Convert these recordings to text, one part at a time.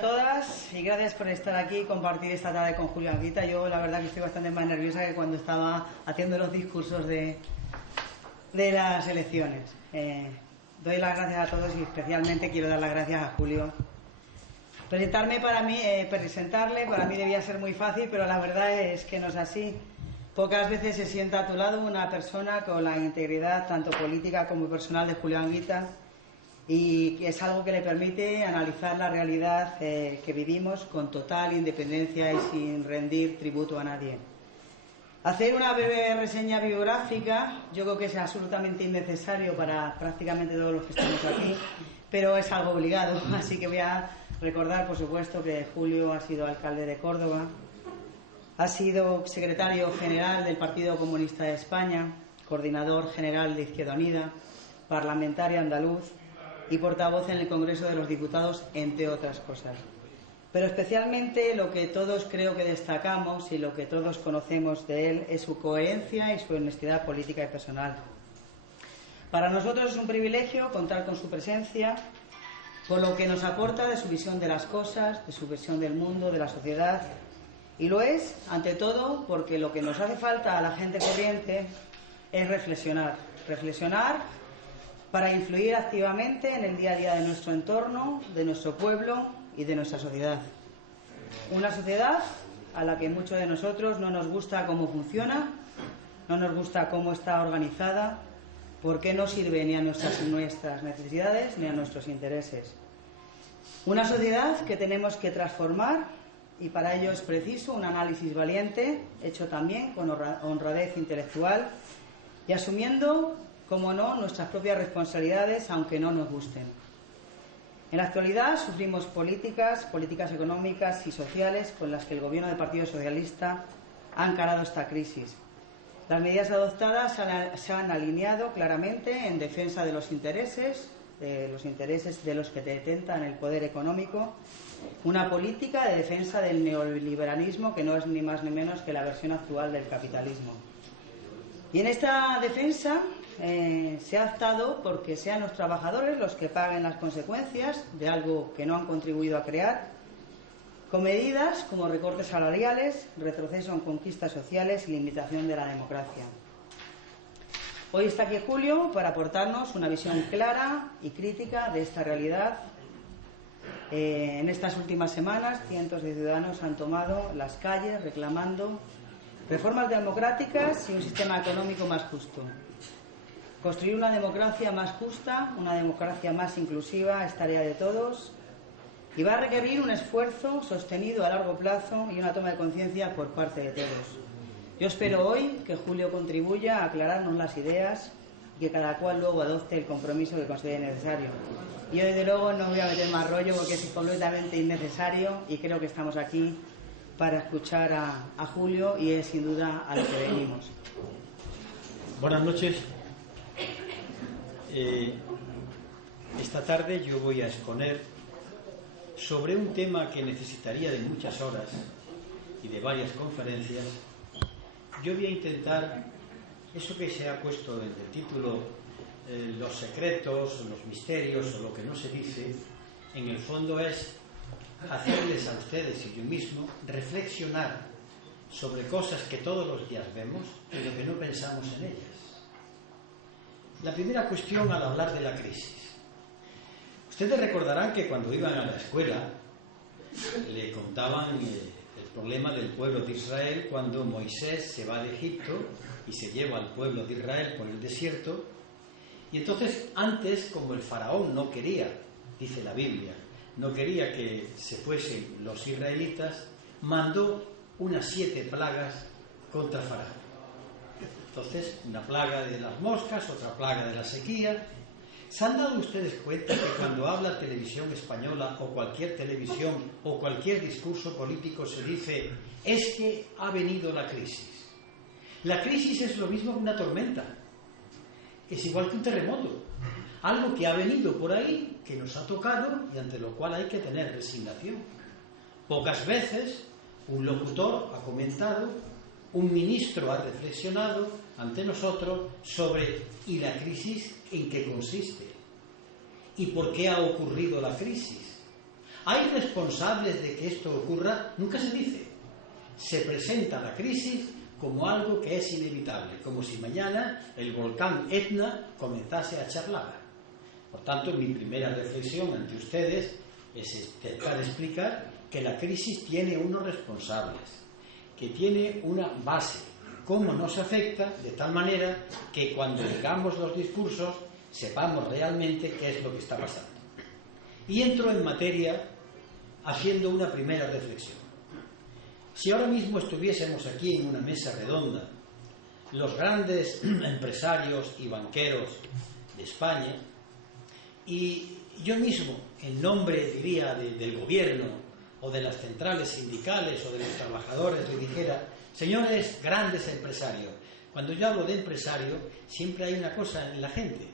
a todas y gracias por estar aquí y compartir esta tarde con Julio Anguita. Yo la verdad que estoy bastante más nerviosa que cuando estaba haciendo los discursos de las elecciones. Doy las gracias a todos y especialmente quiero dar las gracias a Julio. Presentarle para mí debía ser muy fácil, pero la verdad es que no es así. Pocas veces se sienta a tu lado una persona con la integridad tanto política como personal de Julio Anguita, y es algo que le permite analizar la realidad que vivimos con total independencia y sin rendir tributo a nadie. Hacer una breve reseña biográfica yo creo que es absolutamente innecesario para prácticamente todos los que estamos aquí, pero es algo obligado, así que voy a recordar, por supuesto, que Julio ha sido alcalde de Córdoba, ha sido secretario general del Partido Comunista de España, coordinador general de Izquierda Unida, parlamentario andaluz y portavoz en el Congreso de los Diputados, entre otras cosas. Pero especialmente lo que todos creo que destacamos y lo que todos conocemos de él es su coherencia y su honestidad política y personal. Para nosotros es un privilegio contar con su presencia, por lo que nos aporta de su visión de las cosas, de su visión del mundo, de la sociedad, y lo es, ante todo, porque lo que nos hace falta a la gente corriente es reflexionar para influir activamente en el día a día de nuestro entorno, de nuestro pueblo y de nuestra sociedad. Una sociedad a la que muchos de nosotros no nos gusta cómo funciona, no nos gusta cómo está organizada, porque no sirve ni a nuestras necesidades ni a nuestros intereses. Una sociedad que tenemos que transformar, y para ello es preciso un análisis valiente, hecho también con honradez intelectual y asumiendo, como no, nuestras propias responsabilidades, aunque no nos gusten. En la actualidad sufrimos políticas económicas y sociales con las que el gobierno del Partido Socialista ha encarado esta crisis. Las medidas adoptadas se han alineado claramente en defensa de los intereses de los que detentan el poder económico, una política de defensa del neoliberalismo que no es ni más ni menos que la versión actual del capitalismo. Y en esta defensa se ha optado porque sean los trabajadores los que paguen las consecuencias de algo que no han contribuido a crear, con medidas como recortes salariales, retroceso en conquistas sociales y limitación de la democracia. Hoy está aquí Julio para aportarnos una visión clara y crítica de esta realidad. En estas últimas semanas, cientos de ciudadanos han tomado las calles reclamando reformas democráticas y un sistema económico más justo. Construir una democracia más justa, una democracia más inclusiva, es tarea de todos y va a requerir un esfuerzo sostenido a largo plazo y una toma de conciencia por parte de todos. Yo espero hoy que Julio contribuya a aclararnos las ideas y que cada cual luego adopte el compromiso que considere necesario. Yo, desde luego, no voy a meter más rollo porque es completamente innecesario y creo que estamos aquí para escuchar a Julio y es sin duda a lo que venimos. Buenas noches. Esta tarde yo voy a exponer sobre un tema que necesitaría de muchas horas y de varias conferencias. Yo voy a intentar, eso que se ha puesto en el título, los secretos, los misterios o lo que no se dice, en el fondo es hacerles a ustedes y yo mismo reflexionar sobre cosas que todos los días vemos y lo que no pensamos en ellas. La primera cuestión al hablar de la crisis. Ustedes recordarán que cuando iban a la escuela le contaban el problema del pueblo de Israel cuando Moisés se va de Egipto y se lleva al pueblo de Israel por el desierto. Y entonces antes, como el faraón no quería, dice la Biblia, no quería que se fuesen los israelitas, mandó unas 7 plagas contra Faraón. Entonces, una plaga de las moscas, otra plaga de la sequía. ¿Se han dado ustedes cuenta que cuando habla televisión española o cualquier televisión o cualquier discurso político se dice es que ha venido la crisis? La crisis es lo mismo que una tormenta. Es igual que un terremoto. Algo que ha venido por ahí, que nos ha tocado y ante lo cual hay que tener resignación. Pocas veces un locutor ha comentado, un ministro ha reflexionado ante nosotros sobre ¿y la crisis en qué consiste? ¿Y por qué ha ocurrido la crisis? ¿Hay responsables de que esto ocurra? Nunca se dice. Se presenta la crisis como algo que es inevitable, como si mañana el volcán Etna comenzase a echar lava. Por tanto, mi primera reflexión ante ustedes es intentar explicar que la crisis tiene unos responsables, que tiene una base, cómo nos afecta, de tal manera que cuando digamos los discursos sepamos realmente qué es lo que está pasando. Y entro en materia haciendo una primera reflexión. Si ahora mismo estuviésemos aquí en una mesa redonda, los grandes empresarios y banqueros de España, y yo mismo, en nombre, diría, del gobierno o de las centrales sindicales o de los trabajadores, le dijera: señores grandes empresarios. Cuando yo hablo de empresario, siempre hay una cosa en la gente.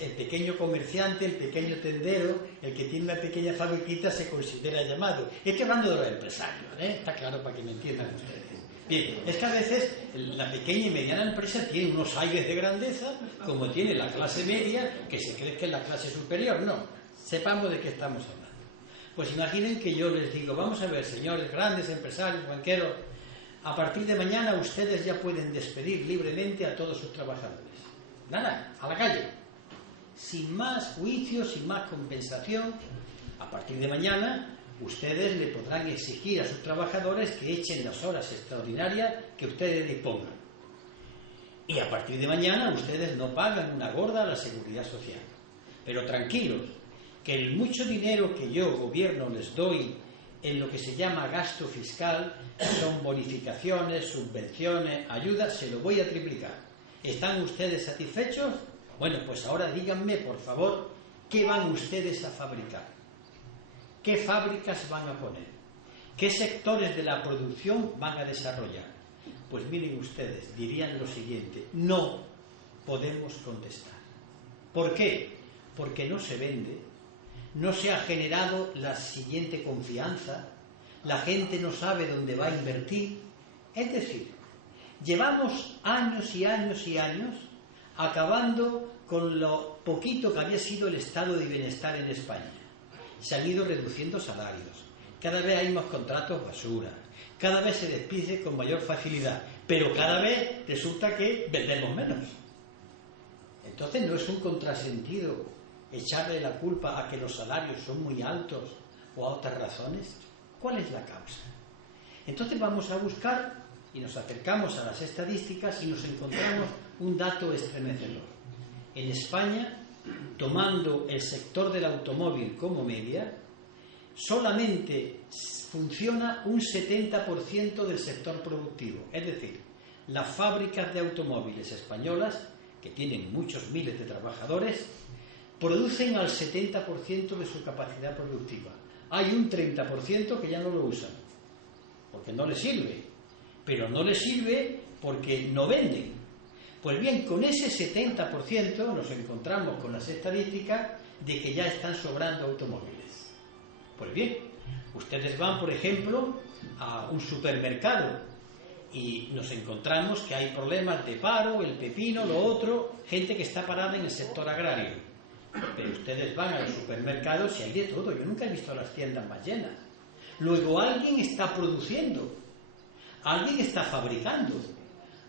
El pequeño comerciante, el pequeño tendero, el que tiene una pequeña fabriquita se considera llamado. Estoy hablando de los empresarios, Está claro, para que me entiendan ustedes. Bien, es que a veces la pequeña y mediana empresa tiene unos aires de grandeza, como tiene la clase media, que se cree que es la clase superior. No, sepamos de qué estamos hablando. Pues imaginen que yo les digo: vamos a ver, señores grandes empresarios, banqueros, a partir de mañana ustedes ya pueden despedir libremente a todos sus trabajadores. Nada, a la calle. Sin más juicios, sin más compensación. A partir de mañana ustedes le podrán exigir a sus trabajadores que echen las horas extraordinarias que ustedes dispongan. Y a partir de mañana ustedes no pagan una gorda a la seguridad social. Pero tranquilos, que el mucho dinero que yo, gobierno, les doy en lo que se llama gasto fiscal, son bonificaciones, subvenciones, ayudas, se lo voy a triplicar. ¿Están ustedes satisfechos? Bueno, pues ahora díganme, por favor, ¿qué van ustedes a fabricar? ¿Qué fábricas van a poner? ¿Qué sectores de la producción van a desarrollar? Pues miren ustedes, dirían lo siguiente: no podemos contestar. ¿Por qué? Porque no se vende, no se ha generado la siguiente confianza, la gente no sabe dónde va a invertir. Es decir, llevamos años y años y años acabando con lo poquito que había sido el estado de bienestar en España. Se han ido reduciendo salarios, cada vez hay más contratos basura, cada vez se despide con mayor facilidad, pero cada vez resulta que vendemos menos. Entonces, ¿no es un contrasentido echarle la culpa a que los salarios son muy altos o a otras razones? ¿Cuál es la causa? Entonces vamos a buscar y nos acercamos a las estadísticas y nos encontramos un dato estremecedor. En España, tomando el sector del automóvil como media, solamente funciona un 70% del sector productivo. Es decir, las fábricas de automóviles españolas, que tienen muchos miles de trabajadores, producen al 70% de su capacidad productiva. Hay un 30% que ya no lo usan, porque no les sirve. Pero no les sirve porque no venden. Pues bien, con ese 70% nos encontramos con las estadísticas de que ya están sobrando automóviles. Pues bien, ustedes van, por ejemplo, a un supermercado y nos encontramos que hay problemas de paro, el pepino, lo otro, gente que está parada en el sector agrario. Pero ustedes van a los supermercados y hay de todo. Yo nunca he visto las tiendas más llenas. Luego alguien está produciendo, alguien está fabricando,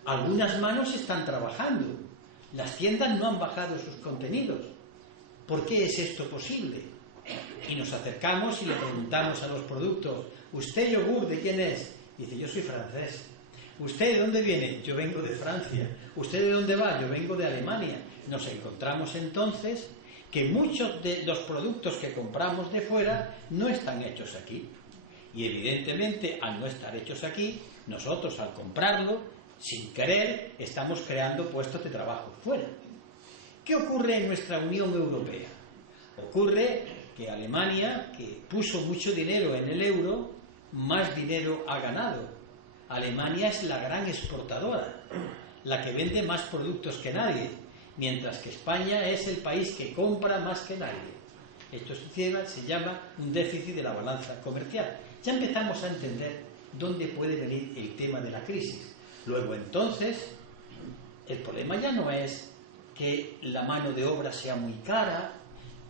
algunas manos están trabajando. Las tiendas no han bajado sus contenidos. ¿Por qué es esto posible? Y nos acercamos y le preguntamos a los productos: ¿usted yogur de quién es? Dice: yo soy francés. ¿Usted de dónde viene? Yo vengo de Francia. ¿Usted de dónde va? Yo vengo de Alemania. Nos encontramos entonces que muchos de los productos que compramos de fuera no están hechos aquí. Y evidentemente, al no estar hechos aquí, nosotros al comprarlo, sin querer, estamos creando puestos de trabajo fuera. ¿Qué ocurre en nuestra Unión Europea? Ocurre que Alemania, que puso mucho dinero en el euro, más dinero ha ganado. Alemania es la gran exportadora, la que vende más productos que nadie, mientras que España es el país que compra más que nadie. Esto se llama un déficit de la balanza comercial. Ya empezamos a entender dónde puede venir el tema de la crisis. Luego, entonces, el problema ya no es que la mano de obra sea muy cara,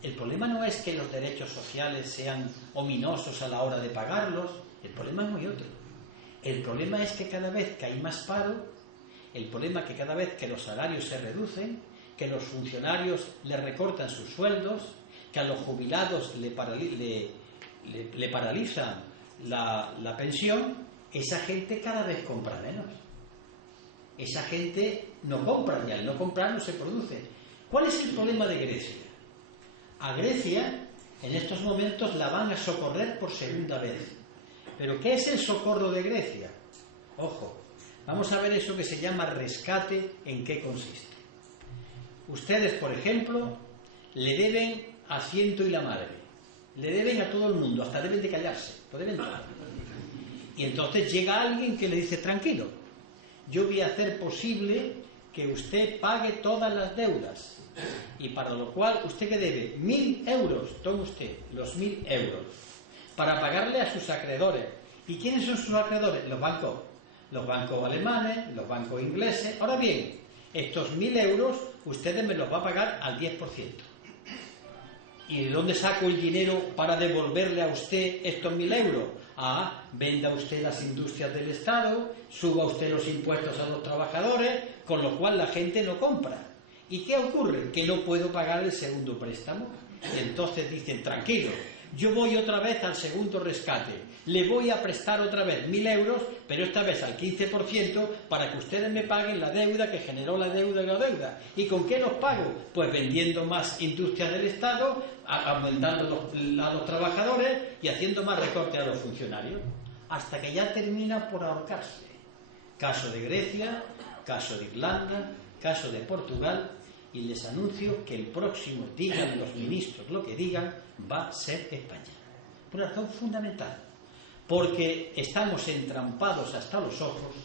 El problema no es que los derechos sociales sean ominosos a la hora de pagarlos, el problema es muy otro. El problema es que cada vez que hay más paro, el problema es que cada vez que los salarios se reducen, que los funcionarios le recortan sus sueldos, que a los jubilados le paralizan la pensión, esa gente cada vez compra menos. Esa gente no compra, y al no comprar no se produce. ¿Cuál es el problema de Grecia? A Grecia, en estos momentos, la van a socorrer por segunda vez. ¿Pero qué es el socorro de Grecia? Ojo, vamos a ver eso que se llama rescate, en qué consiste. Ustedes, por ejemplo, le deben a Ciento y la Madre, le deben a todo el mundo, hasta deben de callarse, pueden entrar. Y entonces llega alguien que le dice, tranquilo, yo voy a hacer posible que usted pague todas las deudas. Y para lo cual, ¿usted qué debe? 1.000 euros, tome usted los 1.000 euros, para pagarle a sus acreedores. ¿Y quiénes son sus acreedores? Los bancos alemanes, los bancos ingleses. Ahora bien, estos 1.000 euros, ustedes me los va a pagar al 10%. ¿Y de dónde saco el dinero para devolverle a usted estos 1.000 euros? Venda usted las industrias del Estado, suba usted los impuestos a los trabajadores, con lo cual la gente no compra. ¿Y qué ocurre? Que no puedo pagar el segundo préstamo. Entonces dicen, tranquilo, yo voy otra vez al segundo rescate, le voy a prestar otra vez 1.000 euros, pero esta vez al 15%, para que ustedes me paguen la deuda que generó la deuda y la deuda. ¿Y con qué los pago? Pues vendiendo más industrias del Estado, aumentando a los trabajadores y haciendo más recortes a los funcionarios, hasta que ya termina por ahorcarse. Caso de Grecia, caso de Irlanda, caso de Portugal, y les anuncio que el próximo, digan los ministros lo que digan, va a ser España. Por una razón fundamental, porque estamos entrampados hasta los ojos,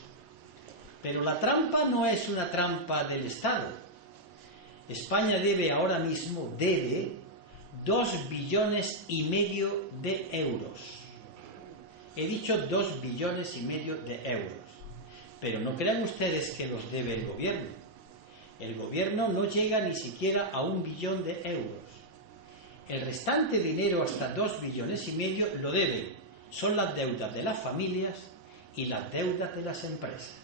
pero la trampa no es una trampa del Estado. España debe ahora mismo, 2,5 billones de euros. He dicho 2,5 billones de euros. Pero no crean ustedes que los debe el gobierno. El gobierno no llega ni siquiera a 1 billón de euros. El restante dinero, hasta 2,5 billones, lo deben. Son las deudas de las familias y las deudas de las empresas.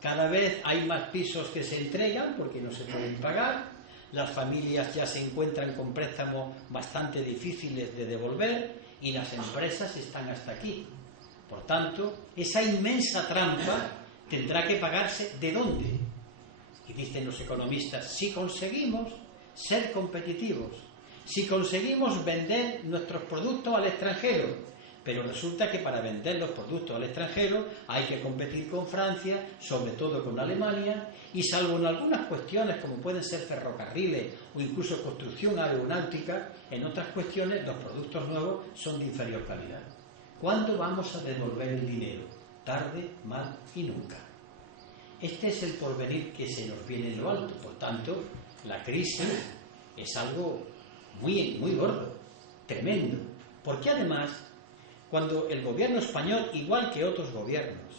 Cada vez hay más pisos que se entregan porque no se pueden pagar. Las familias ya se encuentran con préstamos bastante difíciles de devolver y las empresas están hasta aquí. Por tanto, esa inmensa trampa tendrá que pagarse ¿de dónde? Y dicen los economistas, si conseguimos ser competitivos, si conseguimos vender nuestros productos al extranjero, pero resulta que para vender los productos al extranjero hay que competir con Francia, sobre todo con Alemania, y salvo en algunas cuestiones como pueden ser ferrocarriles o incluso construcción aeronáutica, en otras cuestiones los productos nuevos son de inferior calidad. ¿Cuándo vamos a devolver el dinero? Tarde, mal y nunca. Este es el porvenir que se nos viene en lo alto. Por tanto, la crisis es algo muy, muy gordo, tremendo. Porque además, cuando el gobierno español, igual que otros gobiernos,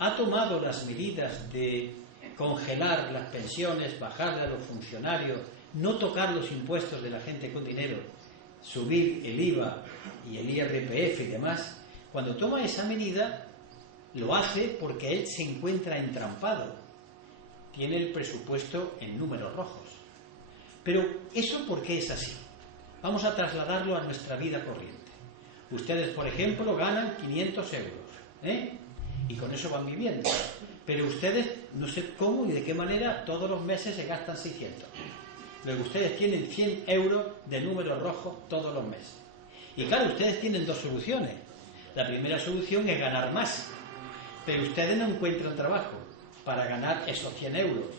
ha tomado las medidas de congelar las pensiones, bajarle a los funcionarios, no tocar los impuestos de la gente con dinero, subir el IVA y el IRPF y demás, cuando toma esa medida, lo hace porque él se encuentra entrampado. Tiene el presupuesto en números rojos. Pero ¿eso por qué es así? Vamos a trasladarlo a nuestra vida corriente. Ustedes, por ejemplo, ganan 500 euros, y con eso van viviendo. Pero ustedes, no sé cómo ni de qué manera, todos los meses se gastan 600. Luego ustedes tienen 100 euros de números rojos todos los meses. Y claro, ustedes tienen dos soluciones. La primera solución es ganar más. Pero ustedes no encuentran trabajo para ganar esos 100 euros.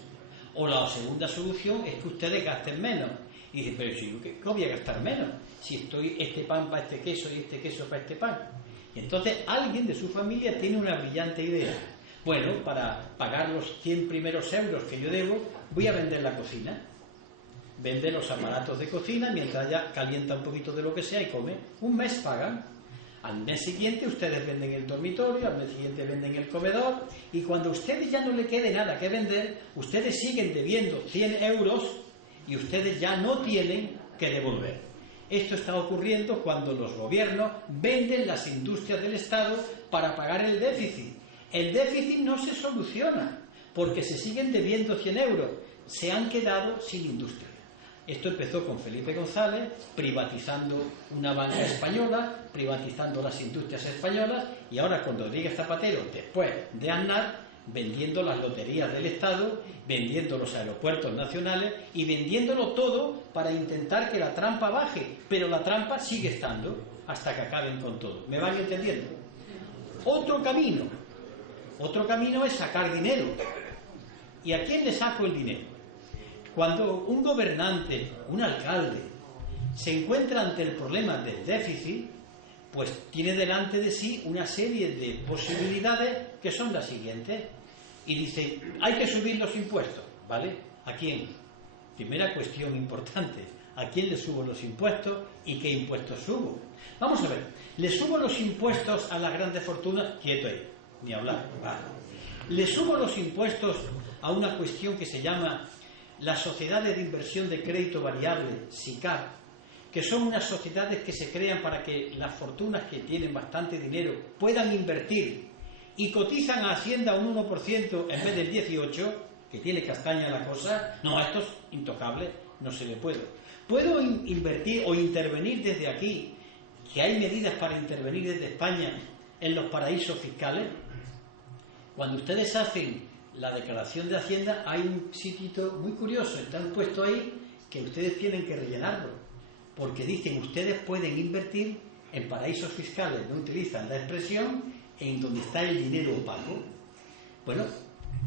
O la segunda solución es que ustedes gasten menos. Y dicen, pero si yo, ¿cómo voy a gastar menos? Si estoy este pan para este queso y este queso para este pan. Y entonces alguien de su familia tiene una brillante idea. Bueno, para pagar los 100 primeros euros que yo debo, voy a vender la cocina. Vende los aparatos de cocina mientras ya calienta un poquito de lo que sea y come. Un mes pagan. Al mes siguiente ustedes venden el dormitorio, al mes siguiente venden el comedor, y cuando a ustedes ya no le quede nada que vender, ustedes siguen debiendo 100 euros y ustedes ya no tienen que devolver. Esto está ocurriendo cuando los gobiernos venden las industrias del Estado para pagar el déficit. El déficit no se soluciona porque se siguen debiendo 100 euros. Se han quedado sin industria. Esto empezó con Felipe González, privatizando una banca española, privatizando las industrias españolas, y ahora con Rodríguez Zapatero, después de Aznar, vendiendo las loterías del Estado, vendiendo los aeropuertos nacionales y vendiéndolo todo para intentar que la trampa baje. Pero la trampa sigue estando hasta que acaben con todo. ¿Me van entendiendo? Otro camino es sacar dinero. ¿Y a quién le saco el dinero? Cuando un gobernante, un alcalde, se encuentra ante el problema del déficit, pues tiene delante de sí una serie de posibilidades que son las siguientes. Y dice, hay que subir los impuestos, ¿vale? ¿A quién? Primera cuestión importante, ¿a quién le subo los impuestos y qué impuestos subo? Vamos a ver, ¿le subo los impuestos a las grandes fortunas? Quieto ahí, ni hablar, vale. ¿Le subo los impuestos a una cuestión que se llama las sociedades de inversión de crédito variable, SICAV, que son unas sociedades que se crean para que las fortunas que tienen bastante dinero puedan invertir y cotizan a Hacienda un 1% en vez del 18%, que tiene castaña la cosa? No, esto es intocable, no se le puede. ¿Puedo invertir o intervenir desde aquí, que hay medidas para intervenir desde España en los paraísos fiscales? Cuando ustedes hacen la declaración de Hacienda, hay un sitio muy curioso, está puesto ahí, que ustedes tienen que rellenarlo, porque dicen, ustedes pueden invertir en paraísos fiscales, no utilizan la expresión, en donde está el dinero opaco. Bueno,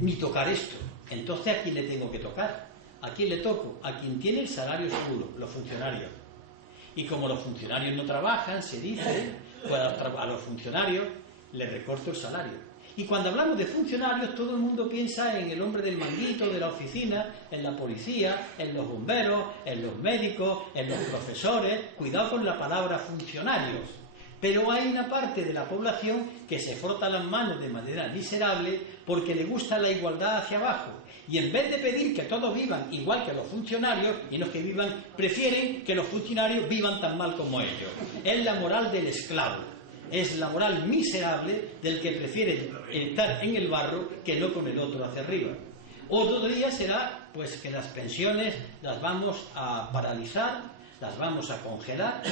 ni tocar esto. Entonces, ¿a quién le tengo que tocar? ¿A quién le toco? A quien tiene el salario seguro, los funcionarios. Y como los funcionarios no trabajan, se dice, pues a los funcionarios les recorto el salario. Y cuando hablamos de funcionarios, todo el mundo piensa en el hombre del manguito, de la oficina, en la policía, en los bomberos, en los médicos, en los profesores. Cuidado con la palabra funcionarios. Pero hay una parte de la población que se frota las manos de manera miserable porque le gusta la igualdad hacia abajo. Y en vez de pedir que todos vivan igual que los funcionarios, y no que vivan, prefieren que los funcionarios vivan tan mal como ellos. Es la moral del esclavo. Es la moral miserable del que prefiere estar en el barro que no con el otro hacia arriba. Otro día será pues que las pensiones las vamos a paralizar, las vamos a congelar.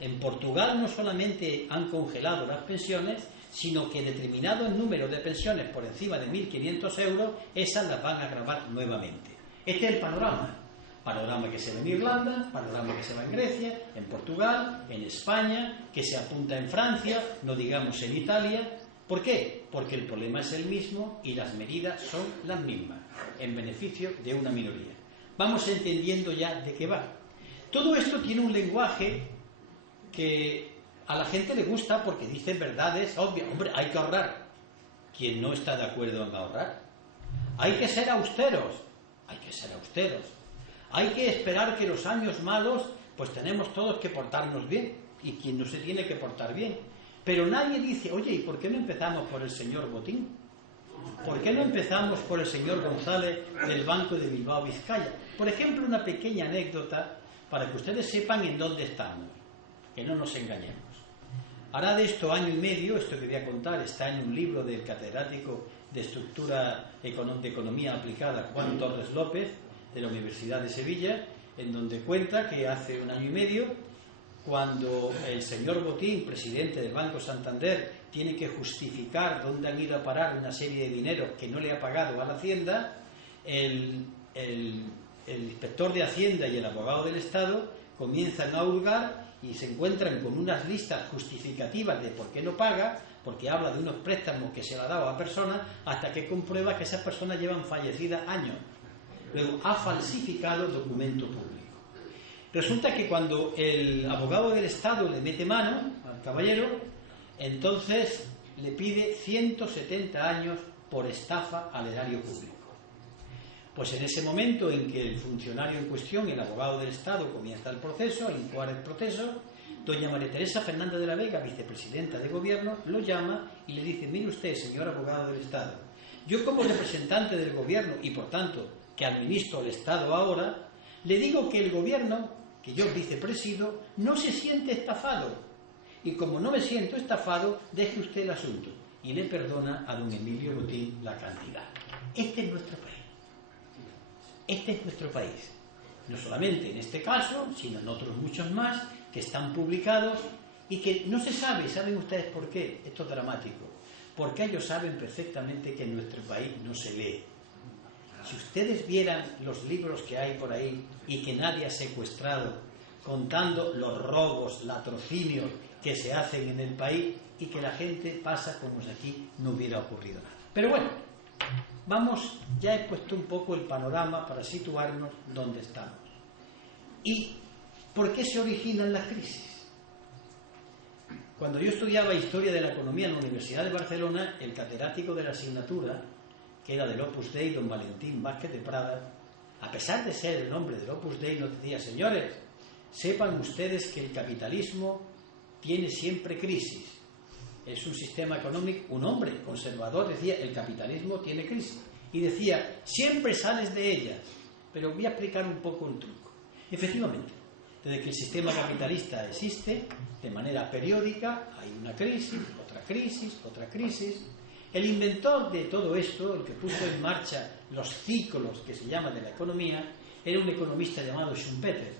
En Portugal no solamente han congelado las pensiones, sino que determinado número de pensiones por encima de 1.500 euros, esas las van a gravar nuevamente. Este es el panorama. Panorama que se ve en Irlanda, panorama que se va en Grecia, en Portugal, en España, que se apunta en Francia, no digamos en Italia. ¿Por qué? Porque el problema es el mismo y las medidas son las mismas, en beneficio de una minoría. Vamos entendiendo ya de qué va. Todo esto tiene un lenguaje que a la gente le gusta porque dice verdades obvias. Hombre, hay que ahorrar. ¿Quién no está de acuerdo en ahorrar? Hay que ser austeros. Hay que ser austeros. Hay que esperar que los años malos, pues tenemos todos que portarnos bien, y quien no se tiene que portar bien. Pero nadie dice, oye, ¿y por qué no empezamos por el señor Botín? ¿Por qué no empezamos por el señor González del Banco de Bilbao Vizcaya? Por ejemplo, una pequeña anécdota para que ustedes sepan en dónde estamos, que no nos engañemos. Hará de esto año y medio, esto que voy a contar está en un libro del catedrático de Estructura de Economía Aplicada, Juan Torres López, de la Universidad de Sevilla, en donde cuenta que hace un año y medio, cuando el señor Botín, presidente del Banco Santander, tiene que justificar dónde han ido a parar una serie de dinero que no le ha pagado a la Hacienda, el inspector de Hacienda y el abogado del Estado comienzan a hurgar y se encuentran con unas listas justificativas de por qué no paga, porque habla de unos préstamos que se le ha dado a personas, hasta que comprueba que esas personas llevan fallecidas años. Luego ha falsificado documento público. Resulta que cuando el abogado del Estado le mete mano al caballero, entonces le pide 170 años por estafa al erario público. Pues en ese momento en que el funcionario en cuestión, el abogado del Estado, comienza el proceso, a incoar el proceso, doña María Teresa Fernández de la Vega, vicepresidenta de Gobierno, lo llama y le dice, mire usted, señor abogado del Estado, yo como representante del Gobierno y por tanto que administro el Estado ahora, le digo que el Gobierno que yo vicepresido, no se siente estafado. Y como no me siento estafado, deje usted el asunto. Y le perdona a don Emilio Botín la cantidad. Este es nuestro país. Este es nuestro país. No solamente en este caso, sino en otros muchos más que están publicados y que no se sabe. ¿Saben ustedes por qué? Esto es dramático. Porque ellos saben perfectamente que en nuestro país no se lee. Si ustedes vieran los libros que hay por ahí y que nadie ha secuestrado, contando los robos, latrocinios que se hacen en el país y que la gente pasa como si aquí no hubiera ocurrido nada. Pero bueno, vamos, ya he puesto un poco el panorama para situarnos donde estamos. ¿Y por qué se originan las crisis? Cuando yo estudiaba Historia de la Economía en la Universidad de Barcelona, el catedrático de la asignatura, que era del Opus Dei, don Valentín Vázquez de Prada, a pesar de ser el hombre del Opus Dei, nos decía: señores, sepan ustedes que el capitalismo tiene siempre crisis. Es un sistema económico, un hombre conservador decía: el capitalismo tiene crisis. Y decía: siempre sales de ellas. Pero voy a explicar un poco el truco. Efectivamente, desde que el sistema capitalista existe, de manera periódica, hay una crisis, otra crisis, otra crisis. El inventor de todo esto, el que puso en marcha los ciclos que se llaman de la economía, era un economista llamado Schumpeter,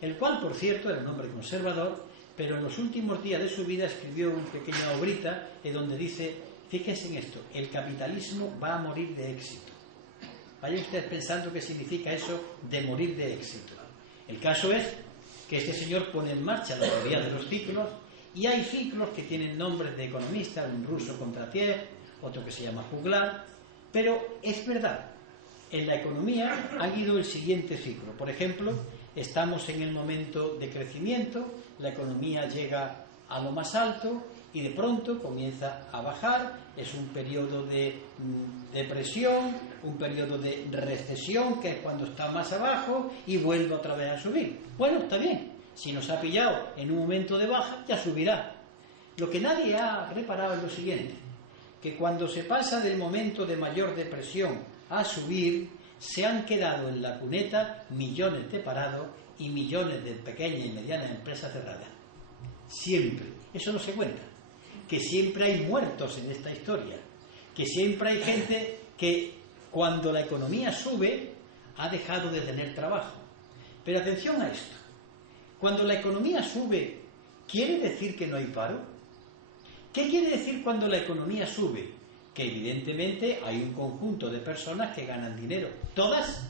el cual, por cierto, era un hombre conservador, pero en los últimos días de su vida escribió una pequeña obrita en donde dice: fíjense en esto, el capitalismo va a morir de éxito. Vayan ustedes pensando qué significa eso de morir de éxito. El caso es que este señor pone en marcha la teoría de los ciclos, y hay ciclos que tienen nombres de economistas, un ruso Kondratiev, otro que se llama Juglar, pero es verdad, en la economía ha habido el siguiente ciclo. Por ejemplo, estamos en el momento de crecimiento, la economía llega a lo más alto y de pronto comienza a bajar, es un periodo de depresión, un periodo de recesión, que es cuando está más abajo, y vuelve otra vez a subir. Bueno, está bien, si nos ha pillado en un momento de baja, ya subirá. Lo que nadie ha reparado es lo siguiente, que cuando se pasa del momento de mayor depresión a subir, se han quedado en la cuneta millones de parados y millones de pequeñas y medianas empresas cerradas. Siempre. Eso no se cuenta. Que siempre hay muertos en esta historia. Que siempre hay gente que cuando la economía sube ha dejado de tener trabajo. Pero atención a esto. Cuando la economía sube, ¿quiere decir que no hay paro? ¿Qué quiere decir cuando la economía sube? Que evidentemente hay un conjunto de personas que ganan dinero. ¿Todas?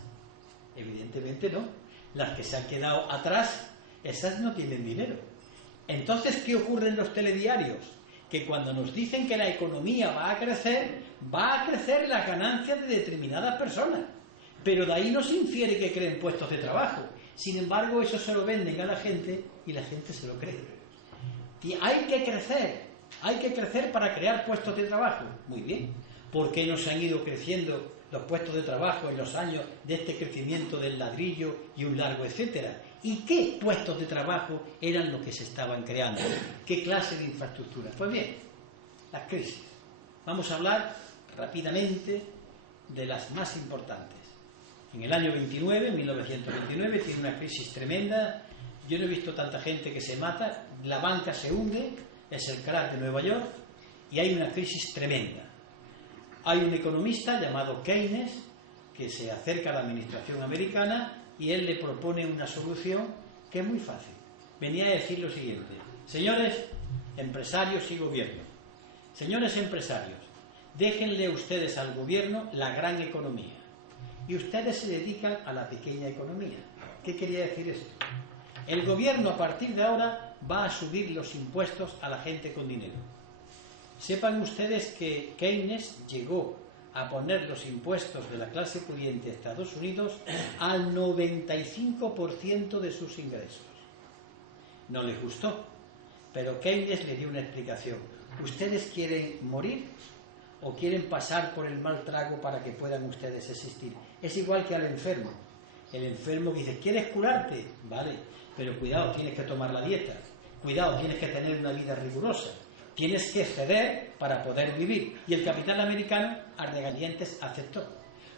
Evidentemente no. Las que se han quedado atrás, esas no tienen dinero. Entonces, ¿qué ocurre en los telediarios? Que cuando nos dicen que la economía va a crecer las ganancias de determinadas personas. Pero de ahí no se infiere que creen puestos de trabajo. Sin embargo, eso se lo venden a la gente y la gente se lo cree. Y hay que crecer para crear puestos de trabajo. Muy bien. ¿Por qué no se han ido creciendo los puestos de trabajo en los años de este crecimiento del ladrillo y un largo etcétera? ¿Y qué puestos de trabajo eran los que se estaban creando? ¿Qué clase de infraestructura? Pues bien, las crisis. Vamos a hablar rápidamente de las más importantes. En el año 1929, tiene una crisis tremenda. Yo no he visto tanta gente que se mata. La banca se hunde, es el crack de Nueva York, y hay una crisis tremenda. Hay un economista llamado Keynes que se acerca a la administración americana y él le propone una solución que es muy fácil. Venía a decir lo siguiente: señores empresarios y gobierno, señores empresarios, déjenle ustedes al gobierno la gran economía y ustedes se dedican a la pequeña economía. ¿Qué quería decir esto? El gobierno a partir de ahora va a subir los impuestos a la gente con dinero. Sepan ustedes que Keynes llegó a poner los impuestos de la clase pudiente de Estados Unidos al 95% de sus ingresos. No les gustó, pero Keynes le dio una explicación. ¿Ustedes quieren morir o quieren pasar por el mal trago para que puedan ustedes existir? Es igual que al enfermo. El enfermo dice: ¿quieres curarte? Vale, pero cuidado, tienes que tomar la dieta. Cuidado, tienes que tener una vida rigurosa. Tienes que ceder para poder vivir. Y el capital americano, a regañadientes, aceptó.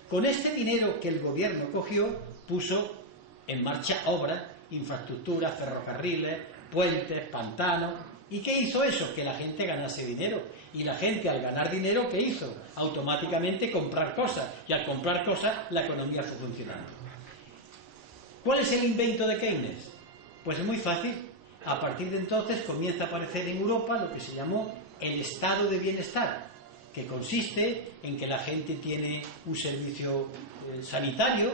Con este dinero que el gobierno cogió, puso en marcha obras infraestructuras, ferrocarriles, puentes, pantanos. ¿Y qué hizo eso? Que la gente ganase dinero. Y la gente, al ganar dinero, ¿qué hizo? Automáticamente comprar cosas. Y al comprar cosas, la economía fue funcionando. ¿Cuál es el invento de Keynes? Pues es muy fácil. A partir de entonces comienza a aparecer en Europa lo que se llamó el estado de bienestar, que consiste en que la gente tiene un servicio sanitario,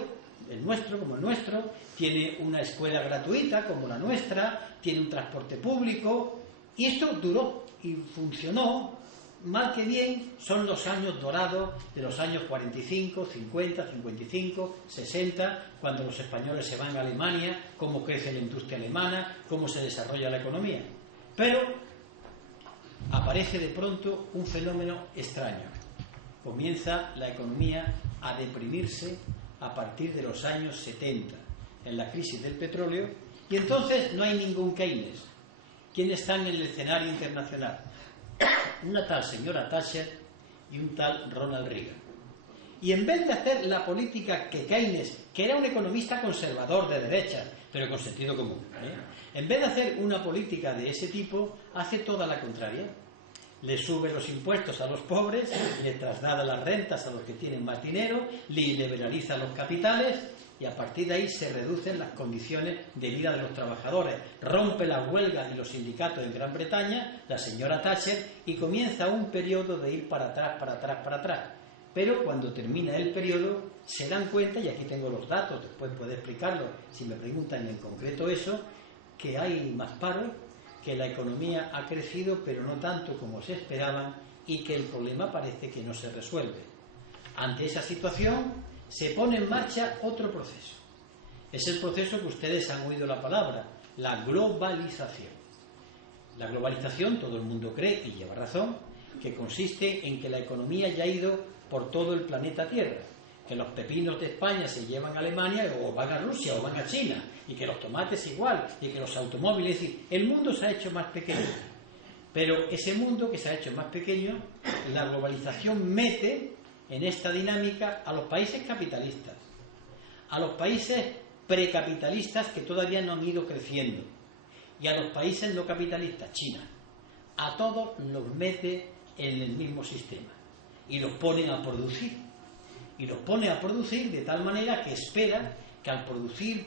el nuestro como el nuestro, tiene una escuela gratuita como la nuestra, tiene un transporte público, y esto duró y funcionó. Mal que bien, son los años dorados de los años 45, 50, 55, 60, cuando los españoles se van a Alemania, cómo crece la industria alemana, cómo se desarrolla la economía. Pero aparece de pronto un fenómeno extraño. Comienza la economía a deprimirse a partir de los años 70, en la crisis del petróleo, y entonces no hay ningún Keynes. ¿Quiénes están en el escenario internacional? Una tal señora Thatcher y un tal Ronald Reagan. Y en vez de hacer la política que Keynes, que era un economista conservador de derecha, pero con sentido común, en vez de hacer una política de ese tipo, hace toda la contraria. Le sube los impuestos a los pobres, le traslada las rentas a los que tienen más dinero, le liberaliza los capitales, y a partir de ahí se reducen las condiciones de vida de los trabajadores. Rompe las huelgas y los sindicatos en Gran Bretaña, la señora Thatcher, y comienza un periodo de ir para atrás, para atrás, para atrás. Pero cuando termina el periodo, se dan cuenta, y aquí tengo los datos, después puedo explicarlo si me preguntan en concreto eso, que hay más paro, que la economía ha crecido, pero no tanto como se esperaban, y que el problema parece que no se resuelve. Ante esa situación, se pone en marcha otro proceso. Es el proceso que ustedes han oído la palabra, la globalización. La globalización, todo el mundo cree, y lleva razón, que consiste en que la economía ya ha ido por todo el planeta Tierra, que los pepinos de España se llevan a Alemania o van a Rusia o van a China, y que los tomates igual, y que los automóviles, es decir, el mundo se ha hecho más pequeño. Pero ese mundo que se ha hecho más pequeño, la globalización mete en esta dinámica a los países capitalistas, a los países precapitalistas que todavía no han ido creciendo, y a los países no capitalistas, China. A todos los mete en el mismo sistema y los ponen a producir. Y los pone a producir de tal manera que espera que al producir,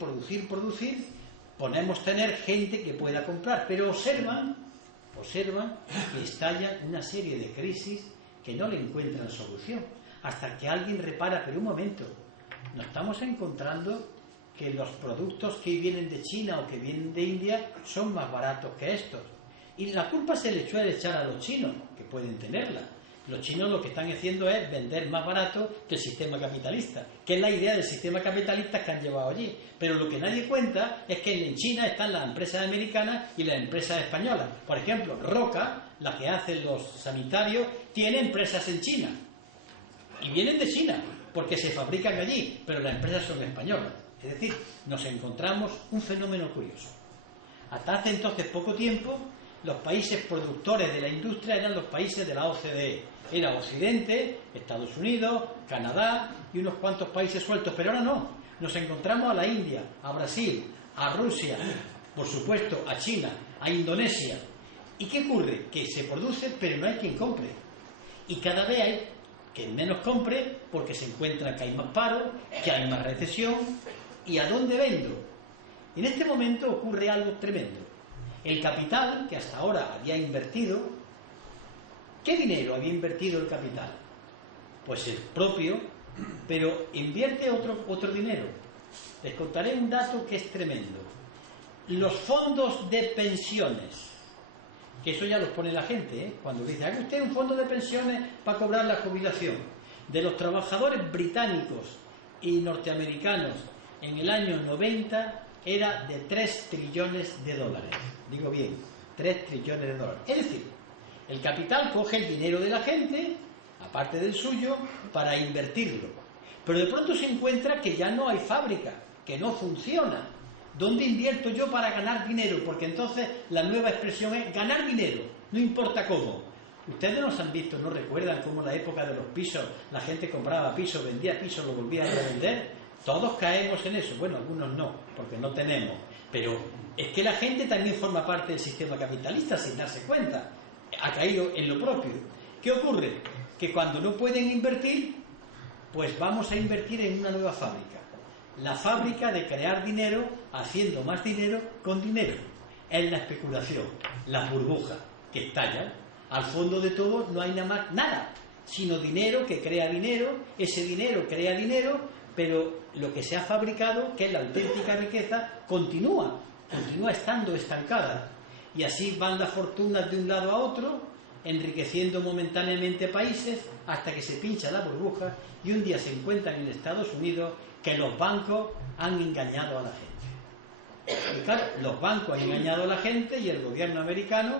podemos tener gente que pueda comprar. Pero observan que estallan una serie de crisis que no le encuentran solución. Hasta que alguien repara, pero un momento, nos estamos encontrando que los productos que vienen de China o que vienen de India son más baratos que estos. Y la culpa se le suele echar a los chinos, que pueden tenerla. Los chinos lo que están haciendo es vender más barato que el sistema capitalista, que es la idea del sistema capitalista que han llevado allí. Pero lo que nadie cuenta es que en China están las empresas americanas y las empresas españolas. Por ejemplo, Roca, la que hace los sanitarios, tiene empresas en China. Y vienen de China, porque se fabrican allí, pero las empresas son españolas. Es decir, nos encontramos un fenómeno curioso. Hasta hace entonces poco tiempo, los países productores de la industria eran los países de la OCDE. Era Occidente, Estados Unidos, Canadá y unos cuantos países sueltos. Pero ahora no. Nos encontramos a la India, a Brasil, a Rusia, por supuesto a China, a Indonesia. ¿Y qué ocurre? Que se produce, pero no hay quien compre. Y cada vez hay que menos compre porque se encuentra que hay más paro, que hay más recesión. ¿Y a dónde vendo? En este momento ocurre algo tremendo. El capital, que hasta ahora había invertido, ¿qué dinero había invertido el capital? Pues el propio, pero invierte otro dinero. Les contaré un dato que es tremendo. Los fondos de pensiones, que eso ya los pone la gente, cuando dice, haga usted un fondo de pensiones para cobrar la jubilación, de los trabajadores británicos y norteamericanos en el año 90 era de 3 trillones de dólares. Digo bien, 3 trillones de dólares. Es decir, el capital coge el dinero de la gente, aparte del suyo, para invertirlo. Pero de pronto se encuentra que ya no hay fábrica, que no funciona. ¿Dónde invierto yo para ganar dinero? Porque entonces la nueva expresión es ganar dinero, no importa cómo. Ustedes nos han visto, ¿no recuerdan cómo en la época de los pisos la gente compraba pisos, vendía pisos, lo volvía a revender? Todos caemos en eso. Bueno, algunos no, porque no tenemos. Pero es que la gente también forma parte del sistema capitalista sin darse cuenta. Ha caído en lo propio. ¿Qué ocurre? Que cuando no pueden invertir, pues vamos a invertir en una nueva fábrica. La fábrica de crear dinero haciendo más dinero con dinero. Es la especulación, las burbujas que estallan. Al fondo de todo no hay nada, sino dinero que crea dinero, ese dinero crea dinero, pero lo que se ha fabricado, que es la auténtica riqueza, continúa estando estancada. Y así van las fortunas de un lado a otro, enriqueciendo momentáneamente países, hasta que se pincha la burbuja y un día se encuentran en Estados Unidos que los bancos han engañado a la gente. Y claro, los bancos han engañado a la gente y el gobierno americano,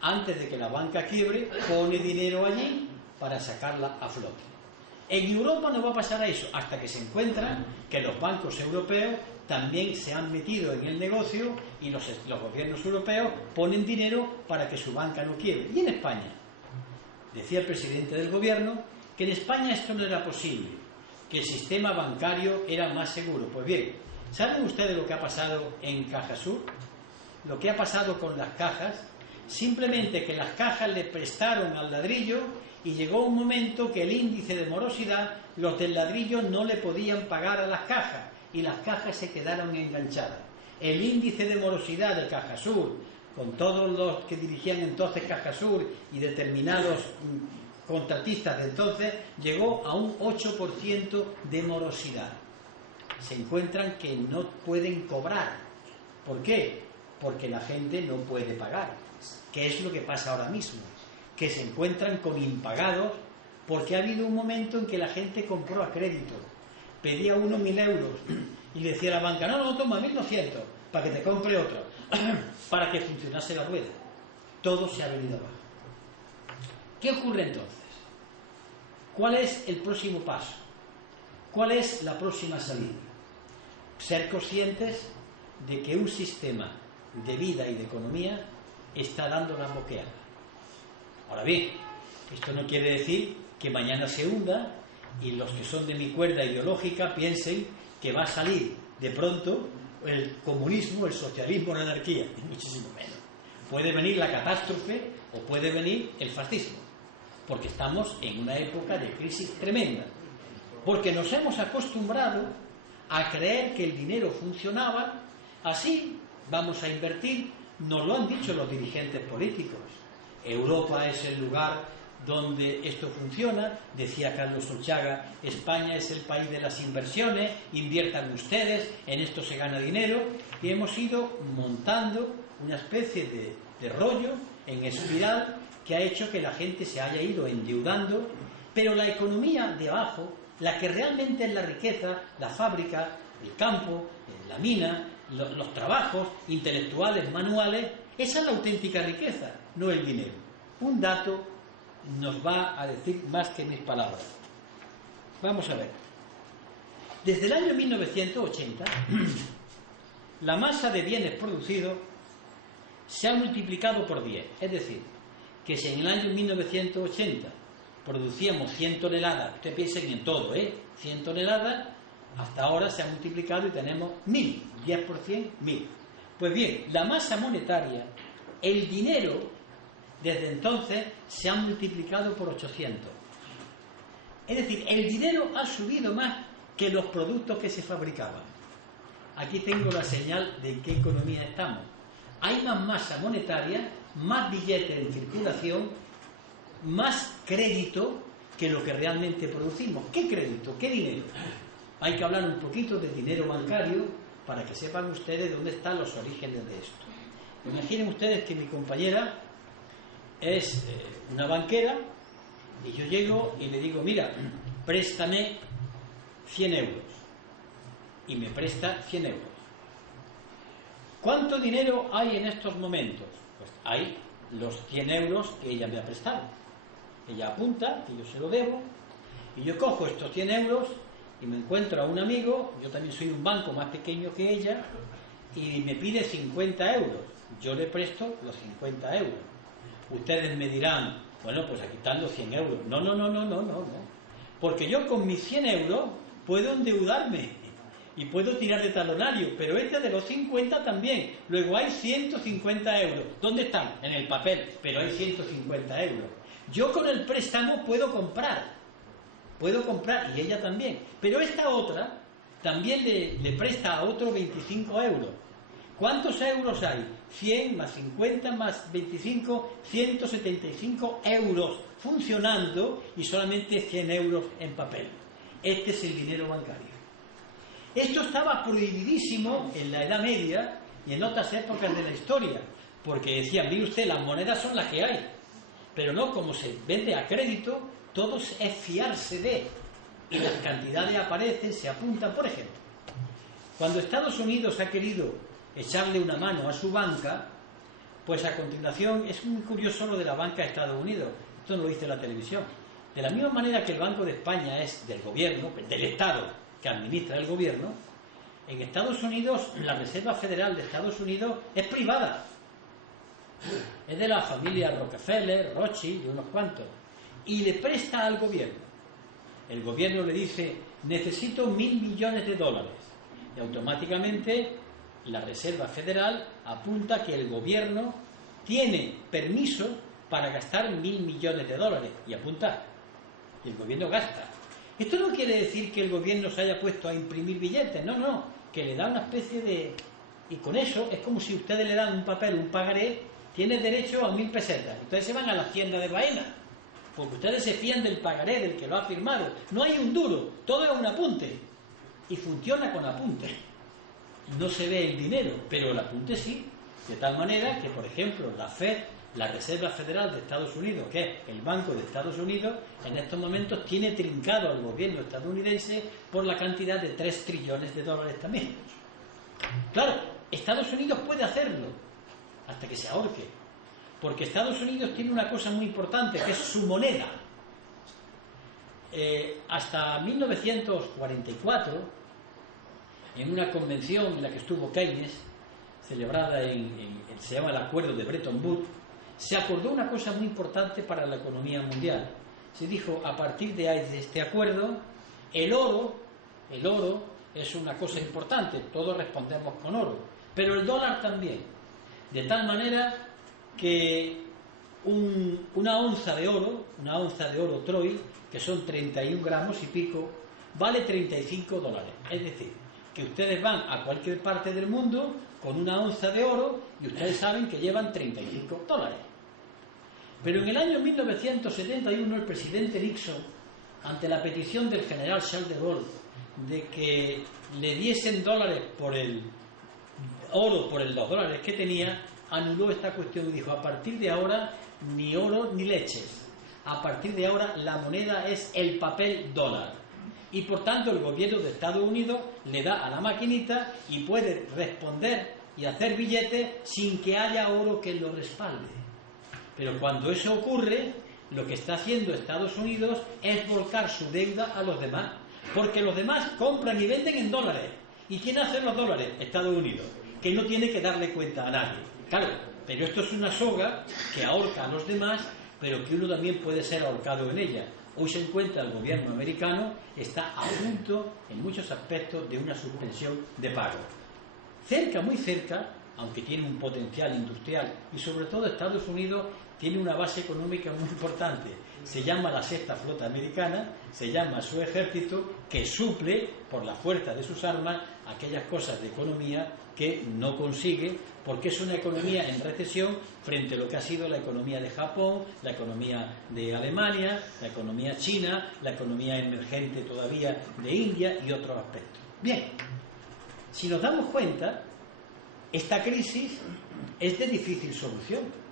antes de que la banca quiebre, pone dinero allí para sacarla a flote. En Europa no va a pasar a eso, hasta que se encuentran que los bancos europeos también se han metido en el negocio y los gobiernos europeos ponen dinero para que su banca no quiebre. Y en España, decía el presidente del gobierno, que en España esto no era posible, que el sistema bancario era más seguro. Pues bien, ¿saben ustedes lo que ha pasado en Cajasur? Lo que ha pasado con las cajas, simplemente que las cajas le prestaron al ladrillo y llegó un momento que el índice de morosidad, los del ladrillo no le podían pagar a las cajas y las cajas se quedaron enganchadas. El índice de morosidad de Cajasur, con todos los que dirigían entonces Cajasur y determinados contratistas de entonces, llegó a un 8% de morosidad. Se encuentran que no pueden cobrar. ¿Por qué? Porque la gente no puede pagar. ¿Qué es lo que pasa ahora mismo? Que se encuentran con impagados porque ha habido un momento en que la gente compró a crédito. Pedía uno 1.000 euros y le decía a la banca, no, toma 1.200 para que te compre otro, para que funcionase la rueda. Todo se ha venido abajo. ¿Qué ocurre entonces? ¿Cuál es el próximo paso? ¿Cuál es la próxima salida? Ser conscientes de que un sistema de vida y de economía está dando la boqueada. Ahora bien, esto no quiere decir que mañana se hunda y los que son de mi cuerda ideológica piensen que va a salir de pronto el comunismo, el socialismo, la anarquía, y muchísimo menos. Puede venir la catástrofe o puede venir el fascismo, porque estamos en una época de crisis tremenda, porque nos hemos acostumbrado a creer que el dinero funcionaba, así vamos a invertir, nos lo han dicho los dirigentes políticos. Europa es el lugar donde esto funciona, decía Carlos Solchaga, España es el país de las inversiones, inviertan ustedes, en esto se gana dinero, y hemos ido montando una especie de rollo en espiral que ha hecho que la gente se haya ido endeudando, pero la economía de abajo, la que realmente es la riqueza, la fábrica, el campo, la mina, los trabajos intelectuales, manuales, esa es la auténtica riqueza, no el dinero. Un dato nos va a decir más que mis palabras. Vamos a ver. Desde el año 1980, la masa de bienes producidos se ha multiplicado por 10. Es decir, que si en el año 1980 producíamos 100 toneladas, ustedes piensen en todo, 100 toneladas, hasta ahora se ha multiplicado y tenemos 1.000, 10%, 1.000. Pues bien, la masa monetaria, el dinero, desde entonces se ha multiplicado por 800. Es decir, el dinero ha subido más que los productos que se fabricaban. Aquí tengo la señal de en qué economía estamos. Hay más masa monetaria, más billetes en circulación, más crédito que lo que realmente producimos. ¿Qué crédito? ¿Qué dinero? Hay que hablar un poquito del dinero bancario para que sepan ustedes dónde están los orígenes de esto. Imaginen ustedes que mi compañera es una banquera y yo llego y le digo, mira, préstame 100 euros. Y me presta 100 euros. ¿Cuánto dinero hay en estos momentos? Pues hay los 100 euros que ella me ha prestado. Ella apunta, que yo se lo debo, y yo cojo estos 100 euros y me encuentro a un amigo, yo también soy un banco más pequeño que ella, y me pide 50 euros. Yo le presto los 50 euros. Ustedes me dirán, bueno, pues aquí están los 100 euros. No. Porque yo con mis 100 euros puedo endeudarme. y puedo tirar de talonario, pero este de los 50 también. Luego hay 150 euros. ¿Dónde están? En el papel, pero hay 150 euros. Yo con el préstamo puedo comprar, y ella también. Pero esta otra también le presta a otro 25 euros. ¿Cuántos euros hay? 100 más 50 más 25, 175 euros funcionando y solamente 100 euros en papel. Este es el dinero bancario. Esto estaba prohibidísimo en la Edad Media y en otras épocas de la historia, porque decían, mire usted, las monedas son las que hay, pero no, como se vende a crédito, todo es fiarse de, y las cantidades aparecen, se apuntan. Por ejemplo, cuando Estados Unidos ha querido echarle una mano a su banca, pues a continuación, es muy curioso lo de la banca de Estados Unidos, esto no lo dice la televisión. De la misma manera que el Banco de España es del gobierno, del Estado que administra el gobierno, en Estados Unidos la Reserva Federal de Estados Unidos es privada. Es de la familia Rockefeller, Rothschild y unos cuantos. Y le presta al gobierno. El gobierno le dice, necesito 1.000 millones de dólares. Y automáticamente la Reserva Federal apunta que el gobierno tiene permiso para gastar 1.000 millones de dólares. Y apunta. Y el gobierno gasta. Esto no quiere decir que el gobierno se haya puesto a imprimir billetes. No, no. Que le da una especie de... Y con eso es como si ustedes le dan un papel, un pagaré, tiene derecho a 1.000 pesetas. Ustedes se van a la tienda de Baena, porque ustedes se fían del pagaré, del que lo ha firmado. No hay un duro, todo es un apunte. Y funciona con apunte. No se ve el dinero, pero el apunte sí. De tal manera que, por ejemplo, la FED, la Reserva Federal de Estados Unidos, que es el Banco de Estados Unidos, en estos momentos tiene trincado al gobierno estadounidense por la cantidad de 3 trillones de dólares también. Claro, Estados Unidos puede hacerlo, hasta que se ahorque, porque Estados Unidos tiene una cosa muy importante, que es su moneda. Hasta 1944, en una convención en la que estuvo Keynes, celebrada se llama el Acuerdo de Bretton Woods, se acordó una cosa muy importante para la economía mundial. Se dijo, a partir de este acuerdo, el oro es una cosa importante, todos respondemos con oro, pero el dólar también, de tal manera que una onza de oro Troy, que son 31 gramos y pico, vale 35 dólares. Es decir, que ustedes van a cualquier parte del mundo con una onza de oro y ustedes saben que llevan 35 dólares. Pero en el año 1971 el presidente Nixon, ante la petición del general Charles de Gaulle de que le diesen dólares por el oro, por los dólares que tenía, anuló esta cuestión y dijo, a partir de ahora ni oro ni leches, a partir de ahora la moneda es el papel dólar. Y por tanto el gobierno de Estados Unidos le da a la maquinita y puede responder y hacer billetes sin que haya oro que lo respalde. Pero cuando eso ocurre, lo que está haciendo Estados Unidos es volcar su deuda a los demás, porque los demás compran y venden en dólares. ¿Y quién hace los dólares? Estados Unidos, que no tiene que darle cuenta a nadie. Claro, pero esto es una soga que ahorca a los demás, pero que uno también puede ser ahorcado en ella. Hoy se encuentra el gobierno americano, está a punto, en muchos aspectos, de una suspensión de pago. Cerca, muy cerca, aunque tiene un potencial industrial, y sobre todo Estados Unidos tiene una base económica muy importante. Se llama la Sexta Flota Americana, se llama su ejército, que suple, por la fuerza de sus armas, aquellas cosas de economía que no consigue, porque es una economía en recesión frente a lo que ha sido la economía de Japón, la economía de Alemania, la economía china, la economía emergente todavía de India y otros aspectos. Bien, si nos damos cuenta, esta crisis es de difícil solución,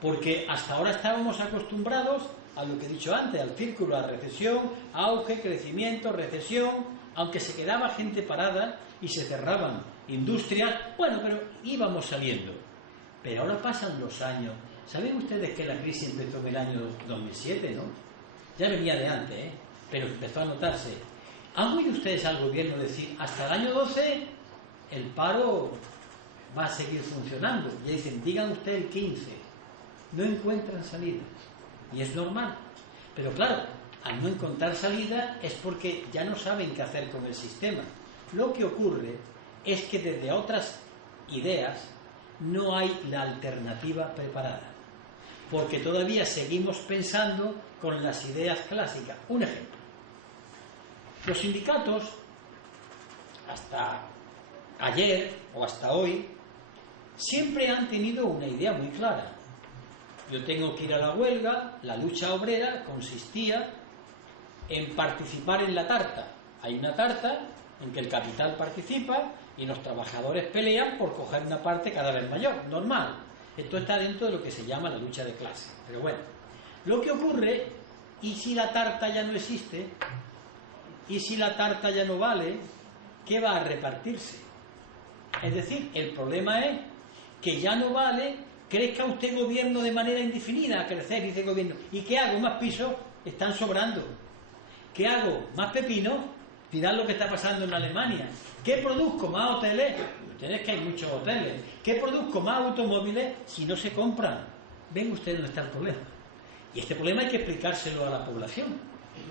porque hasta ahora estábamos acostumbrados a lo que he dicho antes, al círculo, a recesión, auge, crecimiento, recesión, aunque se quedaba gente parada y se cerraban industrias, bueno, pero íbamos saliendo. Pero ahora pasan los años. ¿Saben ustedes que la crisis empezó en el año 2007, no? Ya venía de antes, pero empezó a notarse. ¿Han oído ustedes al gobierno decir, hasta el año 12 el paro va a seguir funcionando? Y dicen, digan usted el 15. No encuentran salida. Y es normal. Pero claro, al no encontrar salida es porque ya no saben qué hacer con el sistema. Lo que ocurre es que desde otras ideas no hay la alternativa preparada, porque todavía seguimos pensando con las ideas clásicas. Un ejemplo: los sindicatos, hasta ayer o hasta hoy, siempre han tenido una idea muy clara. Yo tengo que ir a la huelga. La lucha obrera consistía en participar en la tarta. Hay una tarta en que el capital participa y los trabajadores pelean por coger una parte cada vez mayor, normal. Esto está dentro de lo que se llama la lucha de clase. Pero bueno, lo que ocurre, ¿y si la tarta ya no existe? ¿Y si la tarta ya no vale? ¿Qué va a repartirse? Es decir, el problema es que ya no vale. Crezca usted gobierno de manera indefinida, a crecer, dice el gobierno. ¿Y qué hago? Más pisos, están sobrando. ¿Qué hago? Más pepinos. Mirad lo que está pasando en Alemania. ¿Qué produzco? Más hoteles. Ustedes, que hay muchos hoteles. ¿Qué produzco? Más automóviles si no se compran. Ven ustedes dónde está el problema. Y este problema hay que explicárselo a la población.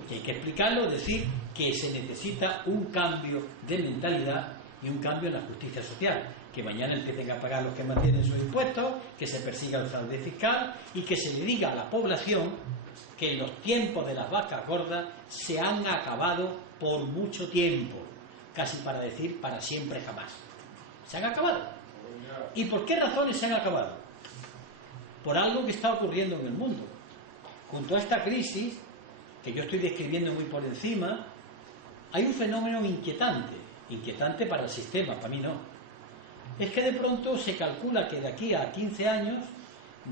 Y hay que explicarlo, decir que se necesita un cambio de mentalidad y un cambio en la justicia social. Que mañana empiecen a pagar los que mantienen sus impuestos, que se persiga el fraude fiscal y que se le diga a la población que los tiempos de las vacas gordas se han acabado por mucho tiempo, casi para decir para siempre jamás. Se han acabado. ¿Y por qué razones se han acabado? Por algo que está ocurriendo en el mundo. Junto a esta crisis, que yo estoy describiendo muy por encima, hay un fenómeno inquietante para el sistema, para mí no. Es que de pronto se calcula que de aquí a 15 años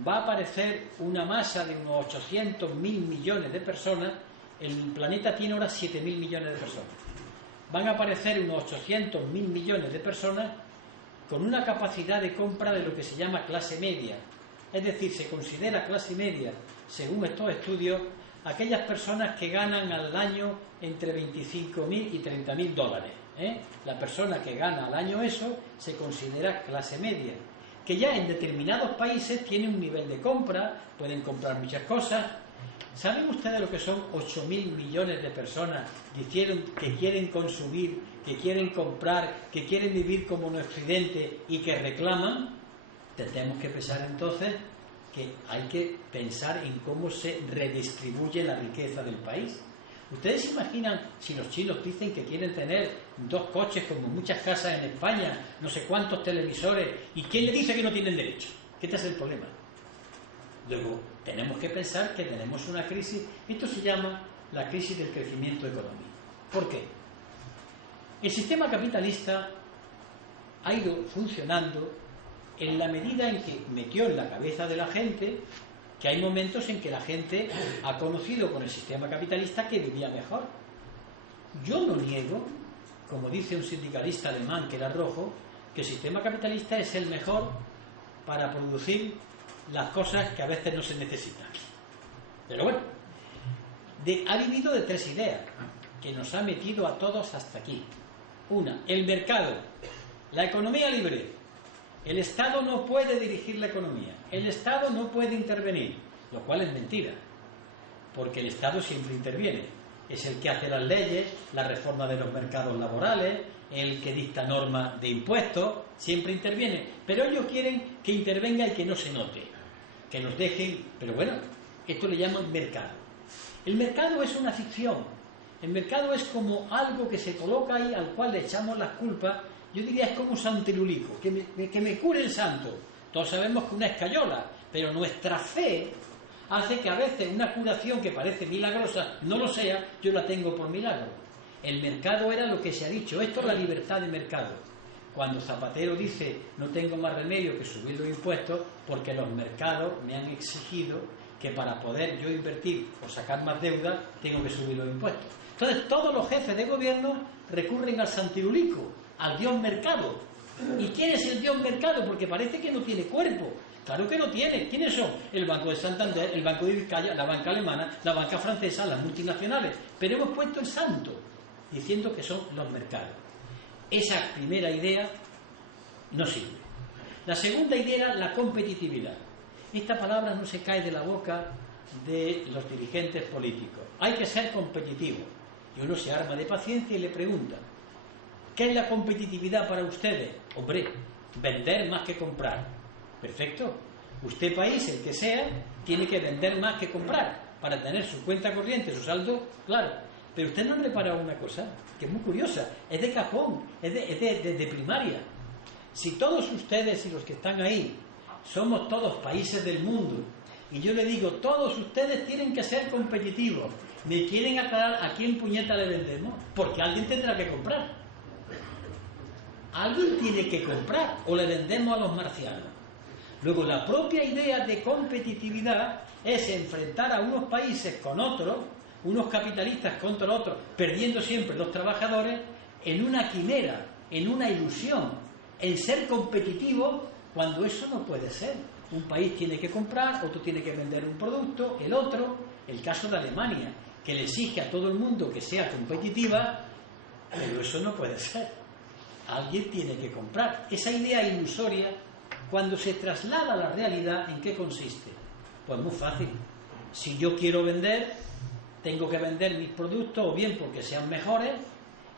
va a aparecer una masa de unos 800.000 millones de personas. El planeta tiene ahora 7.000 millones de personas. Van a aparecer unos 800.000 millones de personas con una capacidad de compra de lo que se llama clase media. Es decir, se considera clase media, según estos estudios, aquellas personas que ganan al año entre 25.000 y 30.000 dólares. La persona que gana al año eso se considera clase media, que ya en determinados países tiene un nivel de compra, pueden comprar muchas cosas. ¿Saben ustedes lo que son 8.000 millones de personas que quieren consumir, que quieren comprar, que quieren vivir como en Occidente y que reclaman? Tenemos que pensar entonces que hay que pensar en cómo se redistribuye la riqueza del país. ¿Ustedes se imaginan si los chinos dicen que quieren tener 2 coches como muchas casas en España, no sé cuántos televisores, y quién le dice que no tienen derecho? ¿Qué es el problema? Luego, tenemos que pensar que tenemos una crisis. Esto se llama la crisis del crecimiento económico. ¿Por qué? El sistema capitalista ha ido funcionando en la medida en que metió en la cabeza de la gente que hay momentos en que la gente ha conocido con el sistema capitalista que vivía mejor. Yo no niego, como dice un sindicalista alemán que era rojo, que el sistema capitalista es el mejor para producir las cosas que a veces no se necesitan. Pero bueno, ha vivido de 3 ideas que nos ha metido a todos hasta aquí. Una, el mercado, la economía libre. El Estado no puede dirigir la economía, el Estado no puede intervenir, lo cual es mentira, porque el Estado siempre interviene. Es el que hace las leyes, la reforma de los mercados laborales, el que dicta normas de impuestos, siempre interviene. Pero ellos quieren que intervenga y que no se note, que nos dejen. Pero bueno, esto le llaman mercado. El mercado es una ficción. El mercado es como algo que se coloca ahí al cual le echamos las culpas. Yo diría, es como un santilulico, que me cure el santo. Todos sabemos que una escayola, pero nuestra fe hace que a veces una curación que parece milagrosa no lo sea. Yo la tengo por milagro. El mercado era lo que se ha dicho. Esto es la libertad de mercado. Cuando Zapatero dice no tengo más remedio que subir los impuestos porque los mercados me han exigido que para poder yo invertir o sacar más deuda tengo que subir los impuestos. Entonces todos los jefes de gobierno recurren al santilulico, al dios mercado. ¿Y quién es el dios mercado? Porque parece que no tiene cuerpo. Claro que no tiene. ¿Quiénes son? El Banco de Santander, el Banco de Vizcaya, la banca alemana, la banca francesa, las multinacionales. Pero hemos puesto el santo, diciendo que son los mercados. Esa primera idea no sirve. La segunda idea era la competitividad. Esta palabra no se cae de la boca de los dirigentes políticos. Hay que ser competitivo. Y uno se arma de paciencia y le pregunta: ¿Qué es la competitividad para ustedes? Hombre, vender más que comprar. Perfecto. Usted, país, el que sea, tiene que vender más que comprar para tener su cuenta corriente, su saldo, claro. Pero usted no ha preparado una cosa que es muy curiosa, es de cajón, es de primaria. Si todos ustedes y los que están ahí somos todos países del mundo, y yo le digo, todos ustedes tienen que ser competitivos, ¿me quieren aclarar a quién puñeta le vendemos? Porque alguien tendrá que comprar. Alguien tiene que comprar, o le vendemos a los marcianos. Luego, la propia idea de competitividad es enfrentar a unos países con otros, unos capitalistas contra otros, perdiendo siempre los trabajadores, en una quimera, en una ilusión, en ser competitivos, cuando eso no puede ser. Un país tiene que comprar, otro tiene que vender un producto, el otro, el caso de Alemania, que le exige a todo el mundo que sea competitiva, pero eso no puede ser. Alguien tiene que comprar. Esa idea ilusoria, cuando se traslada a la realidad, ¿en qué consiste? Pues muy fácil. Si yo quiero vender, tengo que vender mis productos o bien porque sean mejores,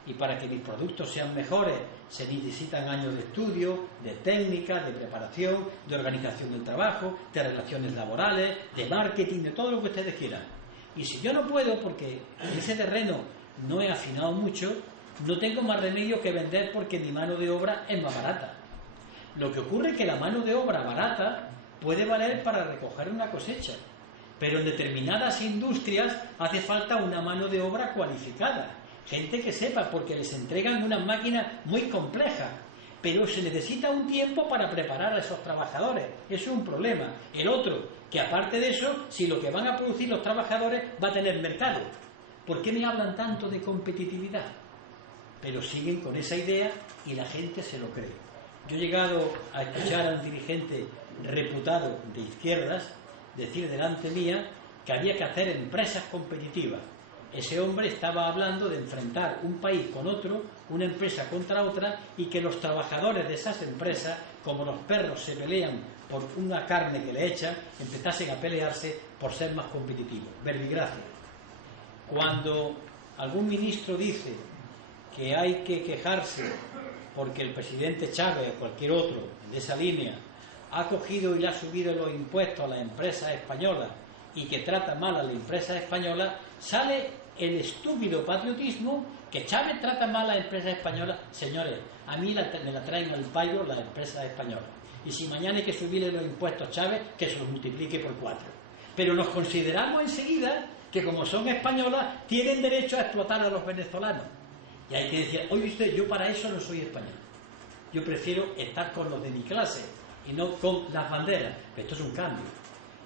y para que mis productos sean mejores se necesitan años de estudio, de técnica, de preparación, de organización del trabajo, de relaciones laborales, de marketing, de todo lo que ustedes quieran. Y si yo no puedo, porque en ese terreno no he afinado mucho, no tengo más remedio que vender porque mi mano de obra es más barata. Lo que ocurre es que la mano de obra barata puede valer para recoger una cosecha, pero en determinadas industrias hace falta una mano de obra cualificada, gente que sepa, porque les entregan unas máquinas muy complejas, pero se necesita un tiempo para preparar a esos trabajadores. Eso es un problema. El otro, que aparte de eso, si lo que van a producir los trabajadores va a tener mercado. ¿Por qué me hablan tanto de competitividad? Pero siguen con esa idea y la gente se lo cree. Yo he llegado a escuchar a un dirigente reputado de izquierdas decir delante mía que había que hacer empresas competitivas. Ese hombre estaba hablando de enfrentar un país con otro, una empresa contra otra, y que los trabajadores de esas empresas, como los perros se pelean por una carne que le echan, empezasen a pelearse por ser más competitivos. Verbigracia. Cuando algún ministro dice que hay que quejarse porque el presidente Chávez o cualquier otro de esa línea ha cogido y le ha subido los impuestos a las empresas españolas y que trata mal a la empresa española, sale el estúpido patriotismo que Chávez trata mal a las empresas españolas. Señores, a mí me la traen al payo las empresas españolas. Y si mañana hay que subirle los impuestos a Chávez, que se los multiplique por 4. Pero nos consideramos enseguida que como son españolas, tienen derecho a explotar a los venezolanos. Y hay que decir, oye usted, yo para eso no soy español. Yo prefiero estar con los de mi clase y no con las banderas. Pero esto es un cambio.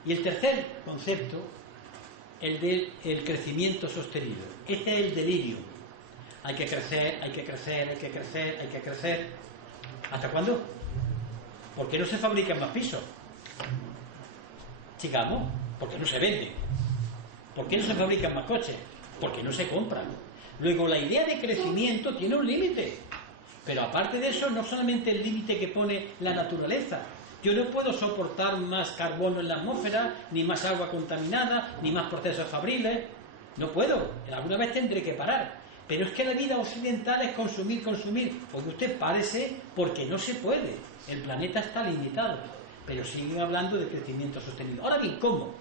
Y el tercer concepto, el del crecimiento sostenido. Este es el delirio. Hay que crecer, hay que crecer, hay que crecer, hay que crecer. ¿Hasta cuándo? ¿Por qué no se fabrican más pisos? Sigamos, porque no se venden. ¿Por qué no se fabrican más coches? Porque no se compran. Luego, la idea de crecimiento tiene un límite. Pero aparte de eso, no solamente el límite que pone la naturaleza. Yo no puedo soportar más carbono en la atmósfera, ni más agua contaminada, ni más procesos fabriles. No puedo. Alguna vez tendré que parar. Pero es que la vida occidental es consumir, consumir. Porque usted párese porque no se puede. El planeta está limitado. Pero siguen hablando de crecimiento sostenido. Ahora bien, ¿cómo?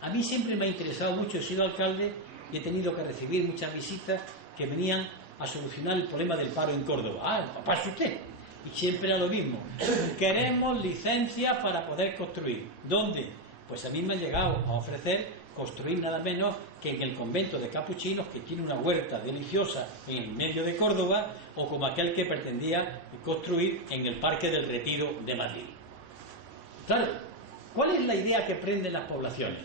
A mí siempre me ha interesado mucho, he sido alcalde y he tenido que recibir muchas visitas que venían a solucionar el problema del paro en Córdoba. Papá, es usted. Y siempre era lo mismo. Queremos licencia para poder construir. ¿Dónde? Pues a mí me han llegado a ofrecer construir nada menos que en el convento de capuchinos, que tiene una huerta deliciosa en el medio de Córdoba, o como aquel que pretendía construir en el Parque del Retiro de Madrid. Claro, ¿cuál es la idea que prenden las poblaciones?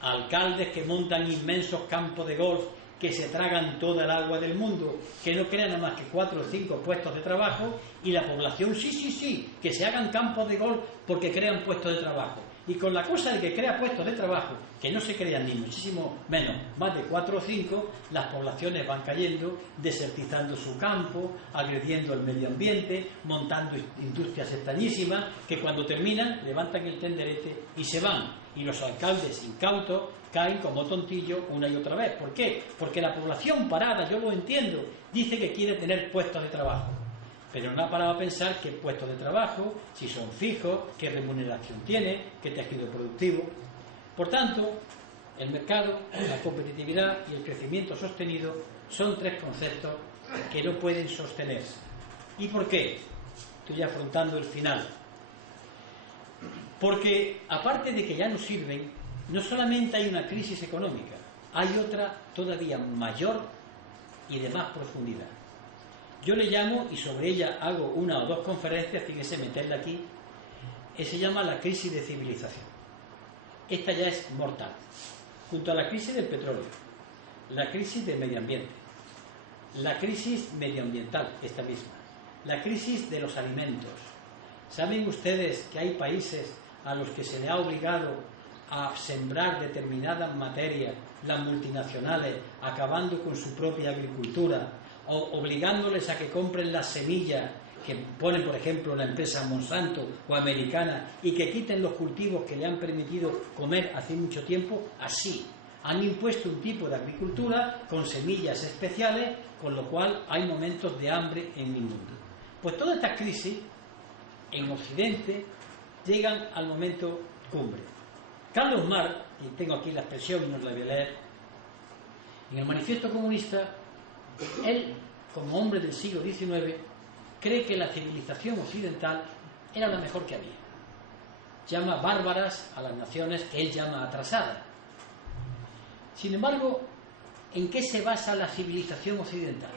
Alcaldes que montan inmensos campos de golf que se tragan toda el agua del mundo, que no crean nada más que 4 o 5 puestos de trabajo, y la población, sí, que se hagan campos de golf porque crean puestos de trabajo. Y con la cosa de que crea puestos de trabajo, que no se crean ni muchísimo menos, más de 4 o 5, las poblaciones van cayendo, desertizando su campo, agrediendo el medio ambiente, montando industrias extrañísimas, que cuando terminan levantan el tenderete y se van. y los alcaldes incautos caen como tontillos una y otra vez. ¿Por qué? Porque la población parada, yo lo entiendo, dice que quiere tener puestos de trabajo, pero no ha parado a pensar qué puestos de trabajo, si son fijos, qué remuneración tiene, qué tejido productivo. Por tanto, el mercado, la competitividad y el crecimiento sostenido son tres conceptos que no pueden sostenerse. ¿Y por qué? Estoy afrontando el final. Porque, aparte de que ya no sirven, no solamente hay una crisis económica, hay otra todavía mayor y de más profundidad. Yo le llamo, y sobre ella hago una o dos conferencias, fíjese meterla aquí, se llama la crisis de civilización. Esta ya es mortal. Junto a la crisis del petróleo, la crisis del medio ambiente, la crisis medioambiental, esta misma, la crisis de los alimentos. ¿Saben ustedes que hay países a los que se le ha obligado a sembrar determinadas materias, las multinacionales, acabando con su propia agricultura, o obligándoles a que compren las semillas que ponen, por ejemplo, la empresa Monsanto o americana, y que quiten los cultivos que le han permitido comer hace mucho tiempo? Así han impuesto un tipo de agricultura con semillas especiales, con lo cual hay momentos de hambre en el mundo. Pues todas estas crisis en Occidente llegan al momento cumbre. Carlos Marx, y tengo aquí la expresión y no la voy a leer, en el Manifiesto Comunista, él, como hombre del siglo XIX, cree que la civilización occidental era la mejor que había. Llama bárbaras a las naciones que él llama atrasadas. Sin embargo, ¿en qué se basa la civilización occidental?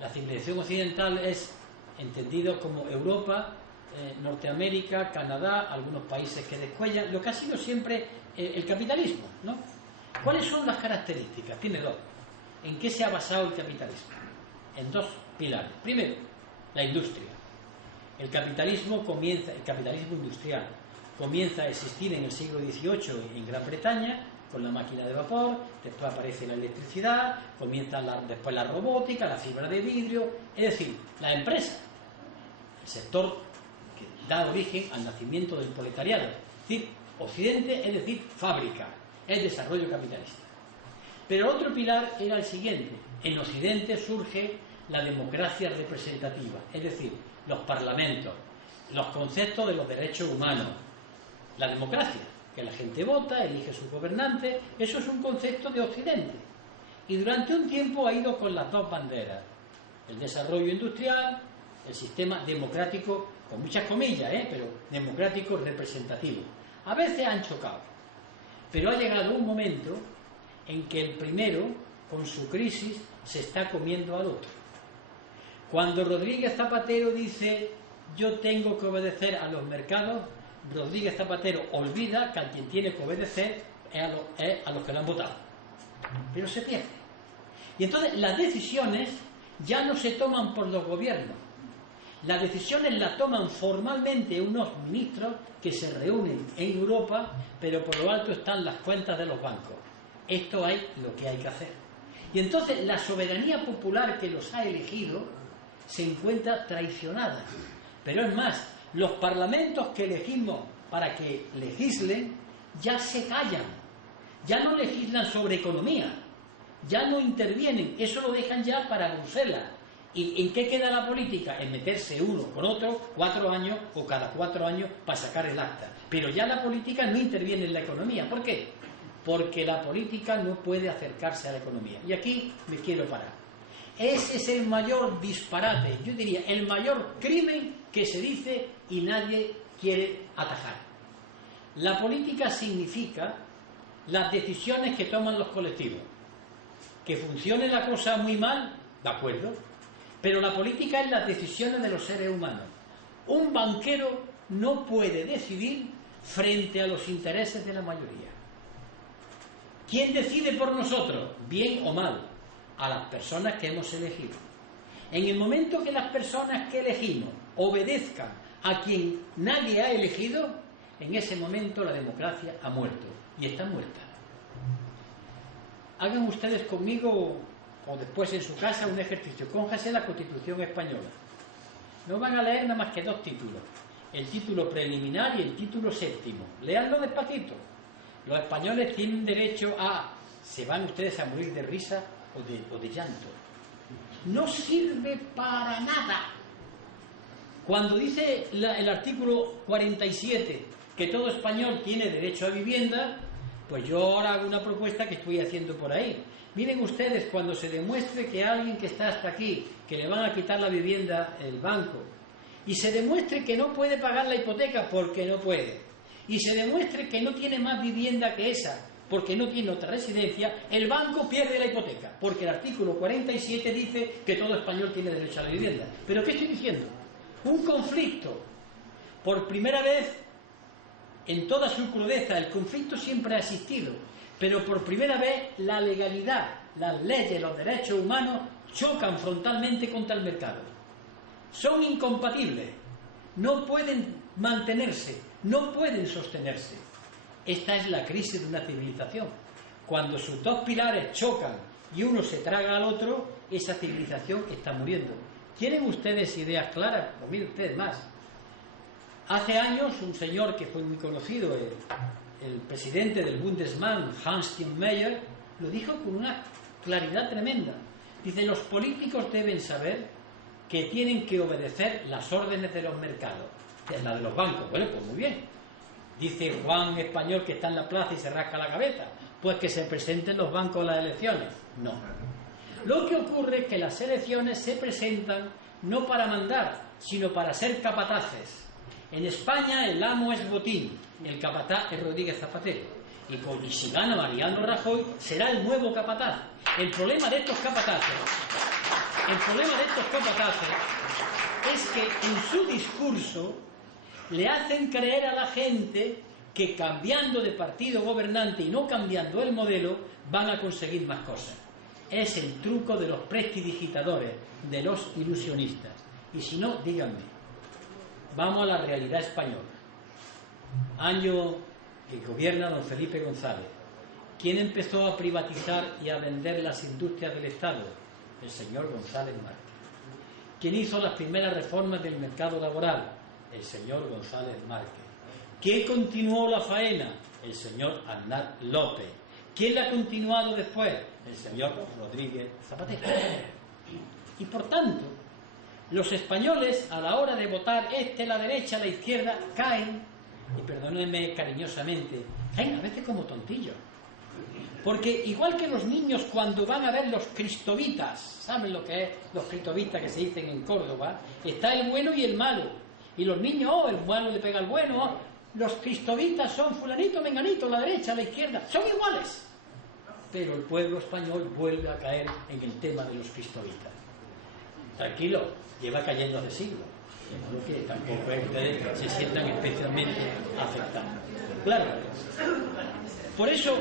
La civilización occidental es entendido como Europa, Norteamérica, Canadá, algunos países que descuellan, lo que ha sido siempre el capitalismo, ¿no? ¿Cuáles son las características? Tiene dos. ¿En qué se ha basado el capitalismo? En dos pilares. Primero, la industria. El capitalismo industrial comienza a existir en el siglo XVIII en Gran Bretaña con la máquina de vapor, después aparece la electricidad, comienza después la robótica, la fibra de vidrio, es decir, la empresa, el sector que da origen al nacimiento del proletariado. Es decir, Occidente, es decir, fábrica, es desarrollo capitalista. Pero otro pilar era el siguiente: en Occidente surge la democracia representativa, es decir, los parlamentos, los conceptos de los derechos humanos, la democracia, que la gente vota, elige sus gobernantes. Eso es un concepto de Occidente. Y durante un tiempo ha ido con las dos banderas: el desarrollo industrial, el sistema democrático, con muchas comillas, pero democrático representativo. A veces han chocado, pero ha llegado un momento en que el primero, con su crisis, se está comiendo al otro. Cuando Rodríguez Zapatero dice yo tengo que obedecer a los mercados, Rodríguez Zapatero olvida que a quien tiene que obedecer es a los que lo han votado. Pero se pierde. Y entonces las decisiones ya no se toman por los gobiernos. Las decisiones las toman formalmente unos ministros que se reúnen en Europa, pero por lo alto están las cuentas de los bancos. Esto es lo que hay que hacer. Y entonces la soberanía popular que los ha elegido se encuentra traicionada. Pero es más, los parlamentos que elegimos para que legislen ya se callan, ya no legislan sobre economía, ya no intervienen, eso lo dejan ya para Bruselas. ¿Y en qué queda la política? En meterse uno con otro 4 años o cada 4 años para sacar el acta. Pero ya la política no interviene en la economía. ¿Por qué? Porque la política no puede acercarse a la economía. Y aquí me quiero parar. Ese es el mayor disparate, yo diría, el mayor crimen que se dice y nadie quiere atajar. La política significa las decisiones que toman los colectivos. Que funcione la cosa muy mal, de acuerdo, pero la política es las decisiones de los seres humanos. Un banquero no puede decidir frente a los intereses de la mayoría. ¿Quién decide por nosotros, bien o mal? A las personas que hemos elegido. En el momento que las personas que elegimos obedezcan a quien nadie ha elegido, en ese momento la democracia ha muerto y está muerta. Hagan ustedes conmigo o después en su casa un ejercicio. Cójase la Constitución española. No van a leer nada más que 2 títulos: el título preliminar y el título séptimo. Léanlo despacito. los españoles tienen derecho a... ¿Se van ustedes a morir de risa o de llanto? No sirve para nada. Cuando dice el artículo 47 que todo español tiene derecho a vivienda, pues yo ahora hago una propuesta que estoy haciendo por ahí. Miren ustedes, cuando se demuestre que a alguien que está hasta aquí, que le van a quitar la vivienda el banco, y se demuestre que no puede pagar la hipoteca porque no puede, y se demuestre que no tiene más vivienda que esa porque no tiene otra residencia, el banco pierde la hipoteca, porque el artículo 47 dice que todo español tiene derecho a la vivienda. ¿Pero qué estoy diciendo? Un conflicto. Por primera vez, en toda su crudeza, el conflicto siempre ha existido, pero por primera vez la legalidad, las leyes, los derechos humanos chocan frontalmente contra el mercado. Son incompatibles, no pueden mantenerse, no pueden sostenerse. Esta es la crisis de una civilización. Cuando sus dos pilares chocan y uno se traga al otro, esa civilización está muriendo. ¿Quieren ustedes ideas claras? Pues miren ustedes más. Hace años un señor que fue muy conocido, el presidente del Bundesbank, Hans Steinmeier, lo dijo con una claridad tremenda. Dice, los políticos deben saber que tienen que obedecer las órdenes de los mercados, que es la de los bancos. Bueno, pues muy bien. Dice Juan Español, que está en la plaza y se rasca la cabeza, pues que se presenten los bancos a las elecciones. No. Lo que ocurre es que las elecciones se presentan no para mandar, sino para ser capataces. En España el amo es Botín, el capataz es Rodríguez Zapatero. Y si gana Mariano Rajoy, será el nuevo capataz. El problema de estos capataces es que en su discurso le hacen creer a la gente que cambiando de partido gobernante y no cambiando el modelo van a conseguir más cosas. Es el truco de los prestidigitadores, de los ilusionistas. Y si no, díganme, vamos a la realidad española. Año que gobierna don Felipe González. ¿Quién empezó a privatizar y a vender las industrias del Estado? El señor González Márquez. ¿Quién hizo las primeras reformas del mercado laboral? El señor González Márquez. ¿Quién continuó la faena? El señor Aznar López. ¿Quién la ha continuado después? El señor Rodríguez Zapatero. Y por tanto, los españoles a la hora de votar la derecha, la izquierda, caen, y perdónenme cariñosamente, caen a veces como tontillos. Porque igual que los niños cuando van a ver los cristovitas, ¿saben lo que es los cristovitas que se dicen en Córdoba? Está el bueno y el malo. Y los niños, el malo le pega al bueno, los cristovitas son fulanito, menganito, la derecha, la izquierda, son iguales. Pero el pueblo español vuelve a caer en el tema de los cristovitas. Tranquilo, lleva cayendo hace siglos. De modo que tampoco ustedes se sientan especialmente afectados. Claro, por eso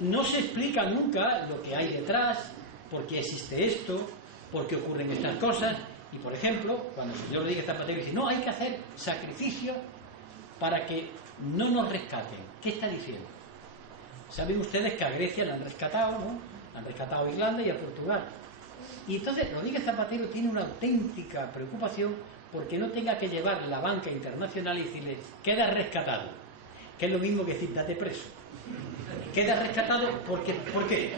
no se explica nunca lo que hay detrás, por qué existe esto, por qué ocurren estas cosas. Y por ejemplo, cuando el señor Rodríguez Zapatero dice, no, hay que hacer sacrificios para que no nos rescaten. ¿Qué está diciendo? Saben ustedes que a Grecia la han rescatado, ¿no? Han rescatado a Irlanda y a Portugal. Y entonces Rodríguez Zapatero tiene una auténtica preocupación porque no tenga que llevar la banca internacional y decirle, queda rescatado. Que es lo mismo que decir, date preso. Queda rescatado porque, ¿por qué?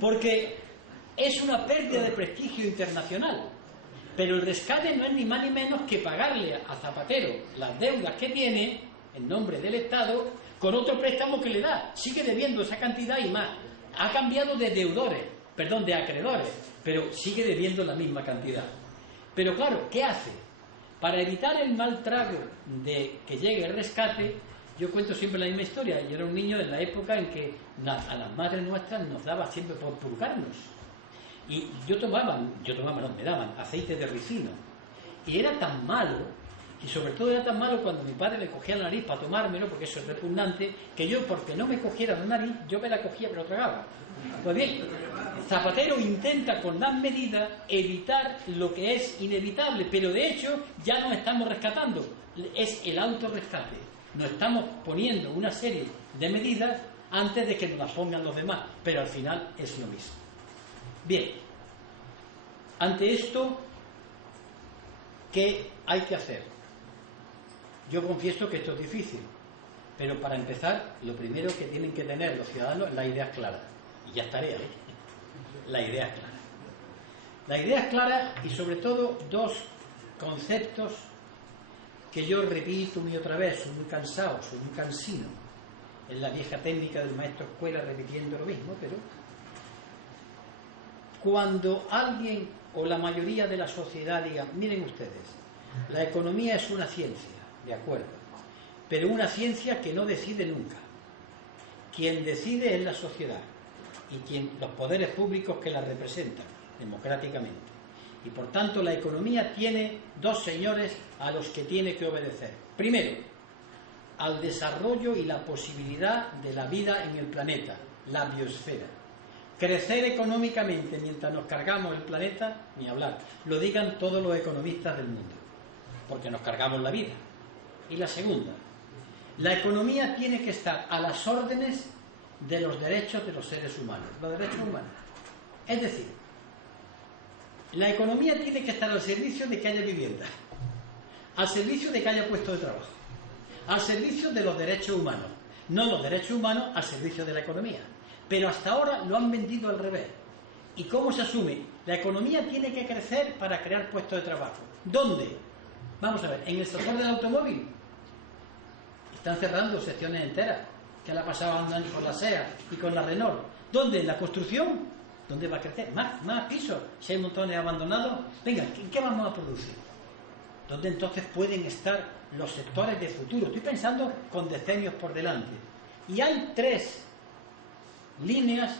Porque es una pérdida de prestigio internacional. Pero el rescate no es ni más ni menos que pagarle a Zapatero las deudas que tiene en nombre del Estado con otro préstamo que le da. Sigue debiendo esa cantidad y más. Ha cambiado de de acreedores, pero sigue debiendo la misma cantidad. Pero claro, ¿qué hace? Para evitar el mal trago de que llegue el rescate, yo cuento siempre la misma historia. Yo era un niño en la época en que a las madres nuestras nos daba siempre por purgarnos. Y me daban aceite de ricino. Y era tan malo, y sobre todo era tan malo cuando mi padre le cogía la nariz para tomármelo, porque eso es repugnante, que yo, porque no me cogiera la nariz, yo me la cogía pero tragaba. Pues bien, Zapatero intenta con las medidas evitar lo que es inevitable, pero de hecho ya nos estamos rescatando. Es el autorrescate. Nos estamos poniendo una serie de medidas antes de que nos las pongan los demás, pero al final es lo mismo. Bien, ante esto, ¿qué hay que hacer? Yo confieso que esto es difícil, Pero para empezar, lo primero que tienen que tener los ciudadanos es las ideas claras. Y ya estaré ahí. La idea es clara. La idea es clara y sobre todo dos conceptos que yo repito una y otra vez, soy muy cansado, soy muy cansino. Es la vieja técnica del maestro escuela repitiendo lo mismo, pero cuando alguien o la mayoría de la sociedad diga, miren ustedes, la economía es una ciencia, de acuerdo, pero una ciencia que no decide nunca. Quien decide es la sociedad y los poderes públicos que la representan democráticamente. Y por tanto la economía tiene dos señores a los que tiene que obedecer. Primero, al desarrollo y la posibilidad de la vida en el planeta, la biosfera. Crecer económicamente mientras nos cargamos el planeta, ni hablar. Lo digan todos los economistas del mundo, porque nos cargamos la vida. Y la segunda, la economía tiene que estar a las órdenes de los derechos de los seres humanos, los derechos humanos. Es decir, la economía tiene que estar al servicio de que haya vivienda, al servicio de que haya puestos de trabajo, al servicio de los derechos humanos, no los derechos humanos al servicio de la economía. Pero hasta ahora lo han vendido al revés. ¿Y cómo se asume? La economía tiene que crecer para crear puestos de trabajo. ¿Dónde? Vamos a ver, en el sector del automóvil están cerrando secciones enteras, que la pasaban andando con la SEA y con la Renault. ¿Dónde? ¿En la construcción? ¿Dónde va a crecer? Más pisos. Si hay montones abandonados, venga, ¿qué vamos a producir? ¿Dónde entonces pueden estar los sectores de futuro? Estoy pensando con decenios por delante. Y hay tres líneas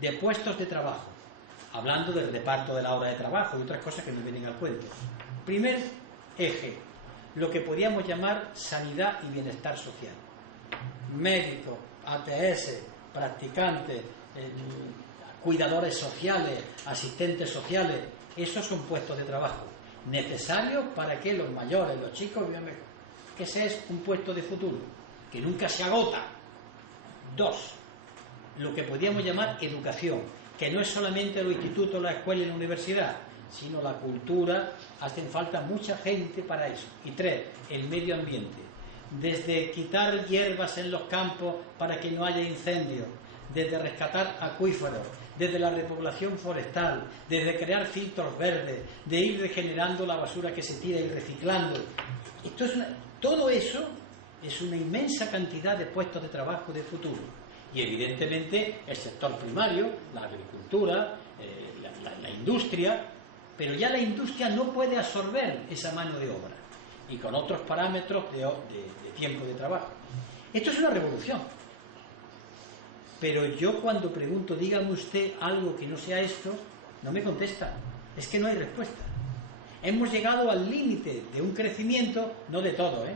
de puestos de trabajo, hablando del reparto de la hora de trabajo y otras cosas que me vienen al cuento. Primer eje, lo que podríamos llamar sanidad y bienestar social. Médicos, ATS, practicantes, cuidadores sociales, asistentes sociales, esos son puestos de trabajo necesarios para que los mayores, los chicos vivan mejor. Que ese es un puesto de futuro, que nunca se agota. Dos, lo que podríamos llamar educación, que no es solamente los institutos, la escuela y la universidad, sino la cultura. Hacen falta mucha gente para eso. Y tres, el medio ambiente. Desde quitar hierbas en los campos para que no haya incendios, desde rescatar acuíferos, desde la repoblación forestal, desde crear filtros verdes, de ir regenerando la basura que se tira y reciclando. Todo eso es una inmensa cantidad de puestos de trabajo de futuro. Y evidentemente el sector primario, la agricultura, la industria, pero ya la industria no puede absorber esa mano de obra y con otros parámetros de tiempo de trabajo. Esto es una revolución. Pero yo cuando pregunto, dígame usted algo que no sea esto, no me contesta. Es que no hay respuesta. Hemos llegado al límite de un crecimiento, no de todo,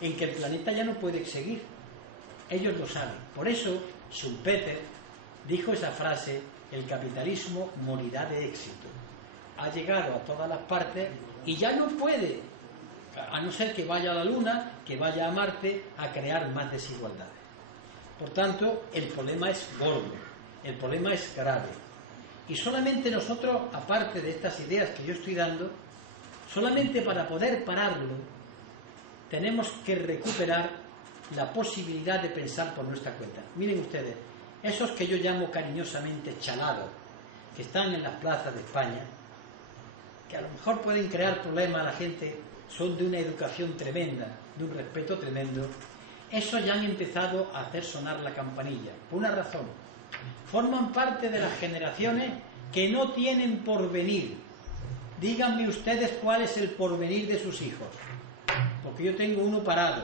en que el planeta ya no puede seguir. Ellos lo saben. Por eso Schumpeter dijo esa frase, el capitalismo morirá de éxito. Ha llegado a todas las partes y ya no puede, a no ser que vaya a la Luna, que vaya a Marte, a crear más desigualdades. Por tanto, el problema es gordo, el problema es grave. Y solamente nosotros, aparte de estas ideas que yo estoy dando, solamente para poder pararlo, tenemos que recuperar la posibilidad de pensar por nuestra cuenta. Miren ustedes, esos que yo llamo cariñosamente chalados, que están en las plazas de España, que a lo mejor pueden crear problemas a la gente, son de una educación tremenda, de un respeto tremendo, esos ya han empezado a hacer sonar la campanilla, por una razón. Forman parte de las generaciones que no tienen porvenir. Díganme ustedes cuál es el porvenir de sus hijos, porque yo tengo uno parado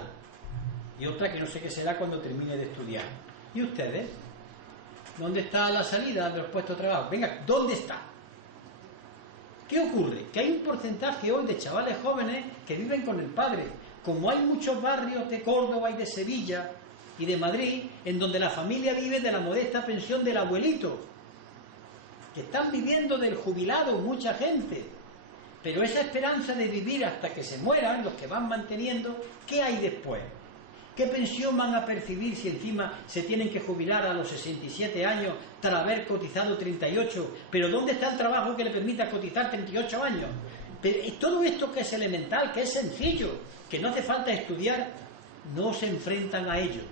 y otra que no sé qué será cuando termine de estudiar. ¿Y ustedes? ¿Dónde está la salida de los puestos de trabajo? Venga, ¿dónde está? ¿Qué ocurre? Que hay un porcentaje hoy de chavales jóvenes que viven con el padre. Como hay muchos barrios de Córdoba y de Sevilla y de Madrid en donde la familia vive de la modesta pensión del abuelito, que están viviendo del jubilado mucha gente, pero esa esperanza de vivir hasta que se mueran, los que van manteniendo, ¿qué hay después? ¿Qué pensión van a percibir si encima se tienen que jubilar a los 67 años tras haber cotizado 38? ¿Pero dónde está el trabajo que le permita cotizar 38 años? Pero todo esto que es elemental, que es sencillo, que no hace falta estudiar no se enfrentan a ello.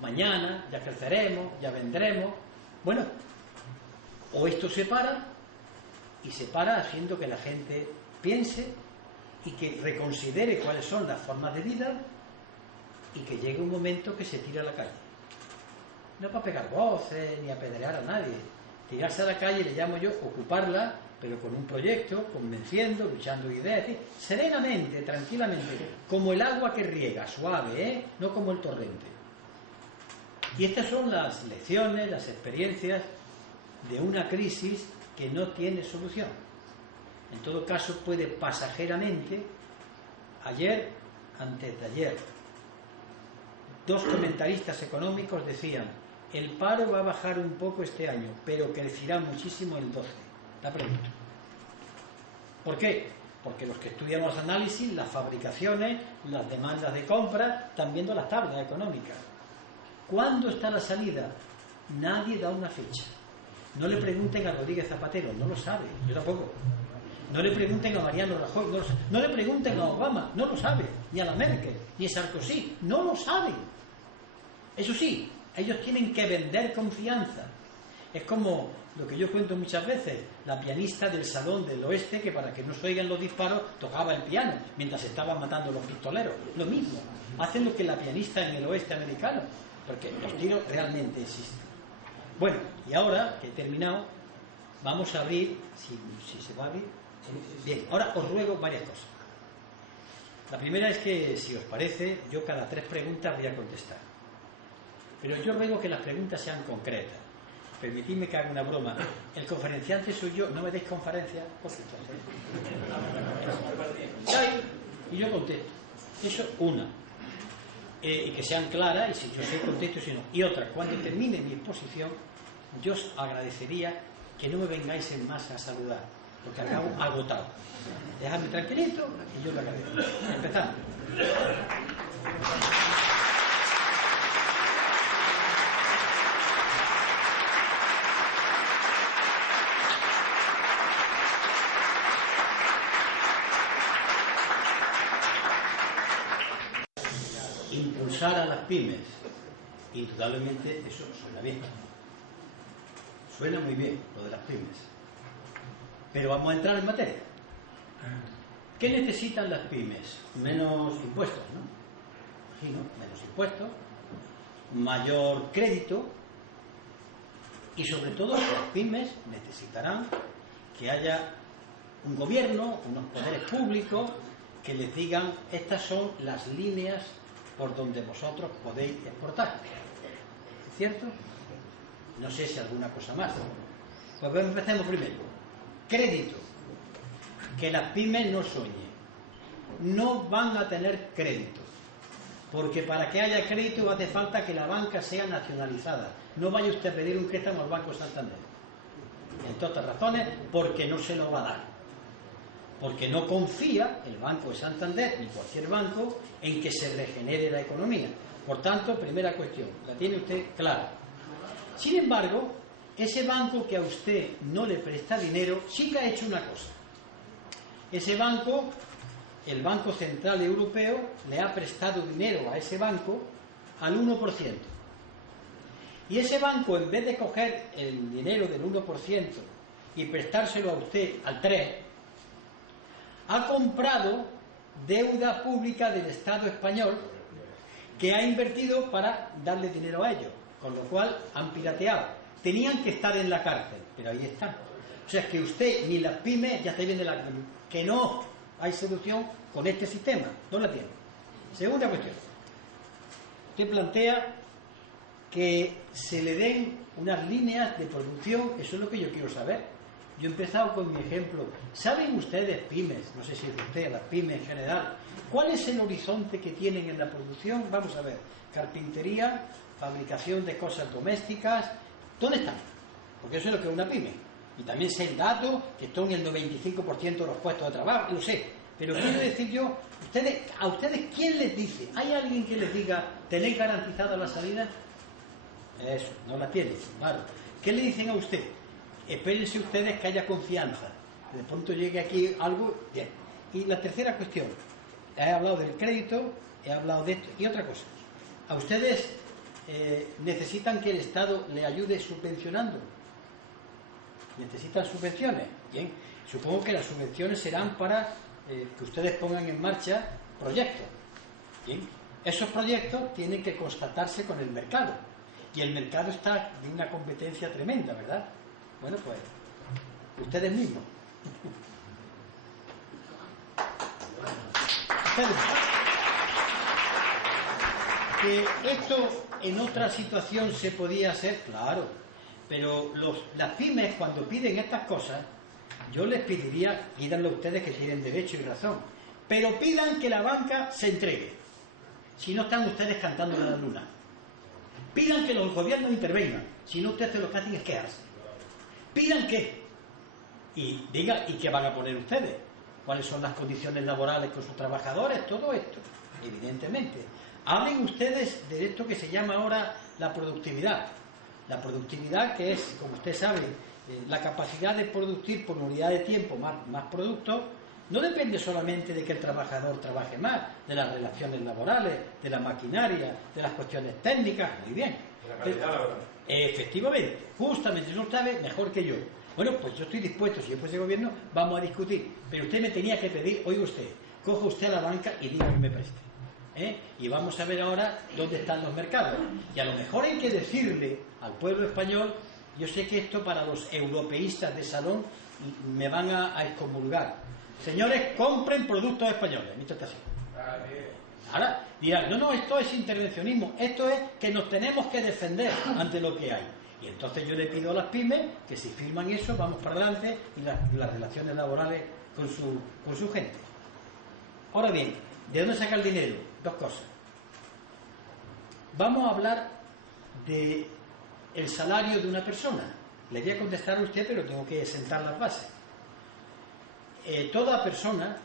Mañana ya creceremos, ya vendremos. Bueno, o esto se para, y se para haciendo que la gente piense y que reconsidere cuáles son las formas de vida, y que llegue un momento que se tire a la calle. No para pegar voces ni apedrear a nadie. Tirarse a la calle le llamo yo ocuparla, pero con un proyecto, convenciendo, luchando ideas, serenamente, tranquilamente, como el agua que riega, suave, no como el torrente. Y estas son las lecciones, las experiencias de una crisis que no tiene solución. En todo caso, puede pasajeramente. Ayer, antes de ayer, 2 comentaristas económicos decían: el paro va a bajar un poco este año, pero crecerá muchísimo el 12. La pregunta. ¿Por qué? Porque los que estudian los análisis, las fabricaciones, las demandas de compra, están viendo las tablas económicas. ¿Cuándo está la salida? Nadie da una fecha. No le pregunten a Rodríguez Zapatero, no lo sabe, yo tampoco. No le pregunten a Mariano Rajoy, no le pregunten a Obama, no lo sabe, ni a la Merkel, ni a Sarkozy, no lo saben. Eso sí, ellos tienen que vender confianza. Es como lo que yo cuento muchas veces, la pianista del Salón del Oeste, que para que no se oigan los disparos tocaba el piano mientras se estaban matando los pistoleros. Lo mismo, hacen lo que la pianista en el oeste americano, porque los tiros realmente existen. Bueno, y ahora que he terminado, vamos a abrir, si se va a abrir. Bien, ahora os ruego varias cosas. La primera es que, si os parece, yo cada 3 preguntas voy a contestar. Pero yo ruego que las preguntas sean concretas. Permitidme que haga una broma. El conferenciante soy yo, no me deis conferencia. Y yo contesto. Eso, una. Y que sean claras, y si yo sé contesto, si no. Y otra, cuando termine mi exposición, yo os agradecería que no me vengáis en masa a saludar, porque acabo agotado. Dejadme tranquilito y yo lo agradezco. Empezamos. Impulsar a las pymes. Indudablemente eso suena bien. Suena muy bien lo de las pymes. Pero vamos a entrar en materia. ¿Qué necesitan las pymes? Menos impuestos, ¿no? Sí, ¿no? Menos impuestos, mayor crédito, y sobre todo las pymes necesitarán que haya un gobierno, unos poderes públicos que les digan: estas son las líneas por donde vosotros podéis exportar. ¿Es cierto? No sé si alguna cosa más. Pues empecemos primero. Crédito. Que las pymes no sueñen. No van a tener crédito. Porque para que haya crédito hace falta que la banca sea nacionalizada. No vaya usted a pedir un préstamo al Banco Santander. Entre otras razones, porque no se lo va a dar. Porque no confía el Banco de Santander, ni cualquier banco, en que se regenere la economía. Por tanto, primera cuestión, la tiene usted clara. Sin embargo, ese banco que a usted no le presta dinero, sí que ha hecho una cosa. Ese banco, el Banco Central Europeo, le ha prestado dinero a ese banco al 1%. Y ese banco, en vez de coger el dinero del 1% y prestárselo a usted al 3%, ha comprado deuda pública del Estado español que ha invertido para darle dinero a ellos, con lo cual han pirateado. Tenían que estar en la cárcel, pero ahí están. O sea, es que usted ni las pymes, ya está bien de la que no hay solución con este sistema, no la tiene. Segunda cuestión. Usted plantea que se le den unas líneas de producción, eso es lo que yo quiero saber. Yo he empezado con mi ejemplo. ¿Saben ustedes, pymes, no sé si es usted, las pymes en general, cuál es el horizonte que tienen en la producción? Vamos a ver, carpintería, fabricación de cosas domésticas, ¿dónde están? Porque eso es lo que es una pyme. Y también sé el dato, que están en el 95% de los puestos de trabajo, lo sé. Pero quiero decir yo, ¿a ustedes quién les dice? ¿Hay alguien que les diga, tenéis garantizada la salida? Eso, no la tienen, claro. ¿Qué le dicen a usted? Espérense ustedes que haya confianza. De pronto llegue aquí algo. Bien. Y la tercera cuestión. He hablado del crédito, he hablado de esto. Y otra cosa, ¿a ustedes necesitan que el Estado le ayude subvencionando? ¿Necesitan subvenciones? Bien, supongo que las subvenciones serán para que ustedes pongan en marcha proyectos. Bien, esos proyectos tienen que constatarse con el mercado. Y el mercado está de una competencia tremenda, ¿verdad? Bueno, pues, ustedes mismos. Que esto en otra situación se podía hacer, claro, pero las pymes cuando piden estas cosas, yo les pediría, pídanlo ustedes que tienen derecho y razón, pero pidan que la banca se entregue, si no están ustedes cantando en la luna. Pidan que los gobiernos intervengan, si no ustedes lo que hacen es quejarse. Pidan que, y digan, ¿y qué van a poner ustedes? ¿Cuáles son las condiciones laborales con sus trabajadores? Todo esto, evidentemente. Hablen ustedes de esto que se llama ahora la productividad. La productividad, que es, como usted sabe, la capacidad de producir por unidad de tiempo más productos, no depende solamente de que el trabajador trabaje más, de las relaciones laborales, de la maquinaria, de las cuestiones técnicas, muy bien. De la calidad laboral. Efectivamente, justamente, eso lo sabe mejor que yo. Bueno, pues yo estoy dispuesto, si yo fuese gobierno, vamos a discutir. Pero usted me tenía que pedir, oiga usted, coja usted a la banca y diga que me preste. Y vamos a ver ahora dónde están los mercados. Y a lo mejor hay que decirle al pueblo español, yo sé que esto para los europeístas de salón me van a excomulgar. Señores, compren productos españoles. Ahora dirán, no, esto es intervencionismo, esto es que nos tenemos que defender ante lo que hay. Y entonces yo le pido a las pymes que si firman eso, vamos para adelante y las relaciones laborales con su gente. Ahora bien, ¿de dónde saca el dinero? Dos cosas. Vamos a hablar de el salario de una persona. Le voy a contestar a usted, pero tengo que sentar las bases. Toda persona,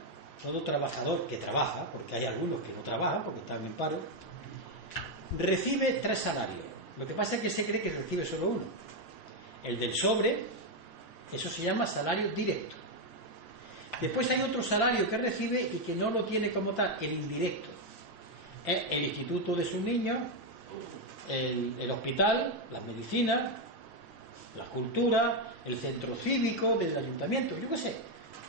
todo trabajador que trabaja, porque hay algunos que no trabajan porque están en paro, recibe 3 salarios. Lo que pasa es que se cree que recibe solo uno. El del sobre, eso se llama salario directo. Después hay otro salario que recibe y que no lo tiene como tal, el indirecto. Es el instituto de sus niños, el hospital, las medicinas, la cultura, el centro cívico del ayuntamiento, yo qué sé.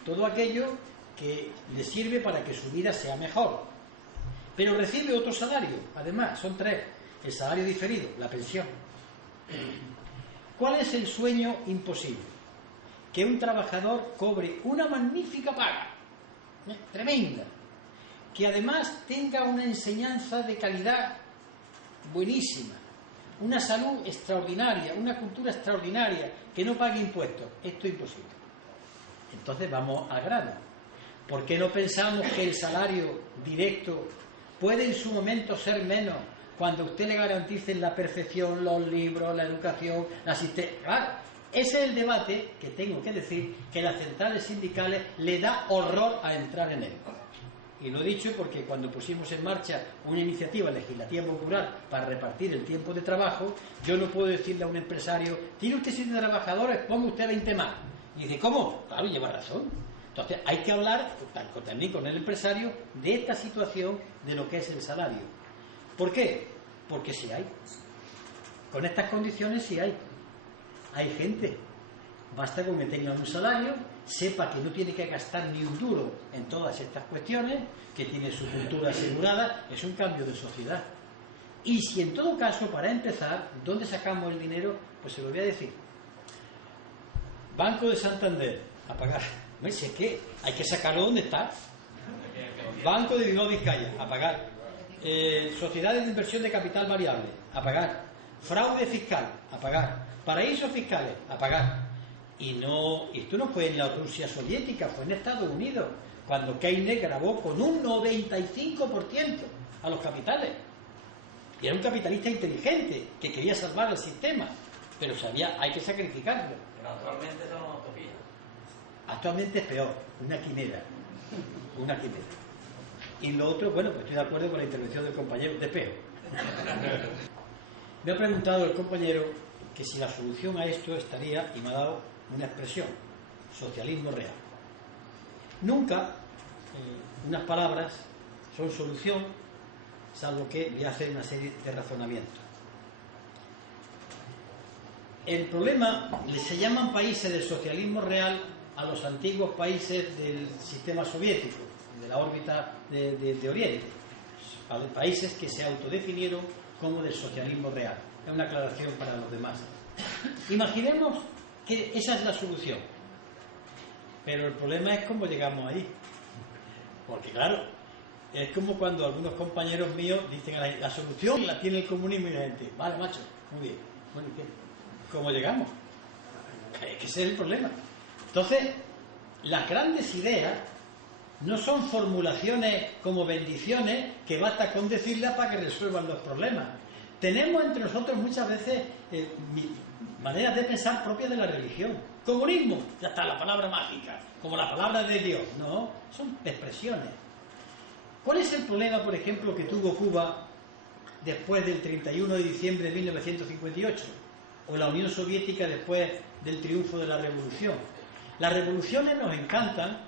Todo aquello que le sirve para que su vida sea mejor. Pero recibe otro salario, además, son 3. El salario diferido, la pensión. ¿Cuál es el sueño imposible? Que un trabajador cobre una magnífica paga, tremenda, que además tenga una enseñanza de calidad buenísima, una salud extraordinaria, una cultura extraordinaria, que no pague impuestos. Esto es imposible. Entonces vamos al grano. ¿Por qué no pensamos que el salario directo puede en su momento ser menos cuando usted le garantice la perfección, los libros, la educación, la asistencia? Claro, ese es el debate que tengo que decir que las centrales sindicales le da horror a entrar en él. Y lo he dicho porque cuando pusimos en marcha una iniciativa legislativa popular para repartir el tiempo de trabajo, yo no puedo decirle a un empresario, tiene usted 7 trabajadores, ponga usted 20 más. Y dice, ¿cómo? Claro, lleva razón. Entonces hay que hablar también con el empresario de esta situación de lo que es el salario. ¿Por qué? Porque sí hay. Con estas condiciones sí hay. Hay gente. Basta con que tenga un salario, sepa que no tiene que gastar ni un duro en todas estas cuestiones, que tiene su cultura asegurada. Es un cambio de sociedad. Y si en todo caso, para empezar, ¿dónde sacamos el dinero? Pues se lo voy a decir. Banco de Santander, a pagar. No sé qué, hay que sacarlo donde está. Banco de Bilbao Vizcaya, a pagar. Sociedades de inversión de capital variable, a pagar. Fraude fiscal, a pagar. Paraísos fiscales, a pagar. Y esto no fue en la Rusia soviética, fue en Estados Unidos, cuando Keynes grabó con un 95% a los capitales. Y era un capitalista inteligente que quería salvar el sistema, pero sabía, hay que sacrificarlo. Pero actualmente son una utopía. Actualmente es peor, una quimera. Una quimera. Y lo otro, bueno, pues estoy de acuerdo con la intervención del compañero de Peo. Me ha preguntado el compañero que si la solución a esto estaría, y me ha dado una expresión, socialismo real. Nunca unas palabras son solución salvo que voy a hacer una serie de razonamientos. El problema, se llaman países del socialismo real a los antiguos países del sistema soviético, de la órbita de Oriente, ¿vale? Países que se autodefinieron como del socialismo real. Es una aclaración para los demás. Imaginemos que esa es la solución, pero el problema es cómo llegamos ahí, porque claro, es como cuando algunos compañeros míos dicen la solución la tiene el comunismo, y la gente, vale, macho, muy bien, bueno, ¿y qué? ¿Cómo llegamos? Es que ese es el problema. Entonces, las grandes ideas no son formulaciones como bendiciones que basta con decirlas para que resuelvan los problemas. Tenemos entre nosotros muchas veces maneras de pensar propias de la religión. Comunismo, ya está, la palabra mágica, como la palabra de Dios. No, son expresiones. ¿Cuál es el problema, por ejemplo, que tuvo Cuba después del 31 de diciembre de 1958? O la Unión Soviética después del triunfo de la revolución. Las revoluciones nos encantan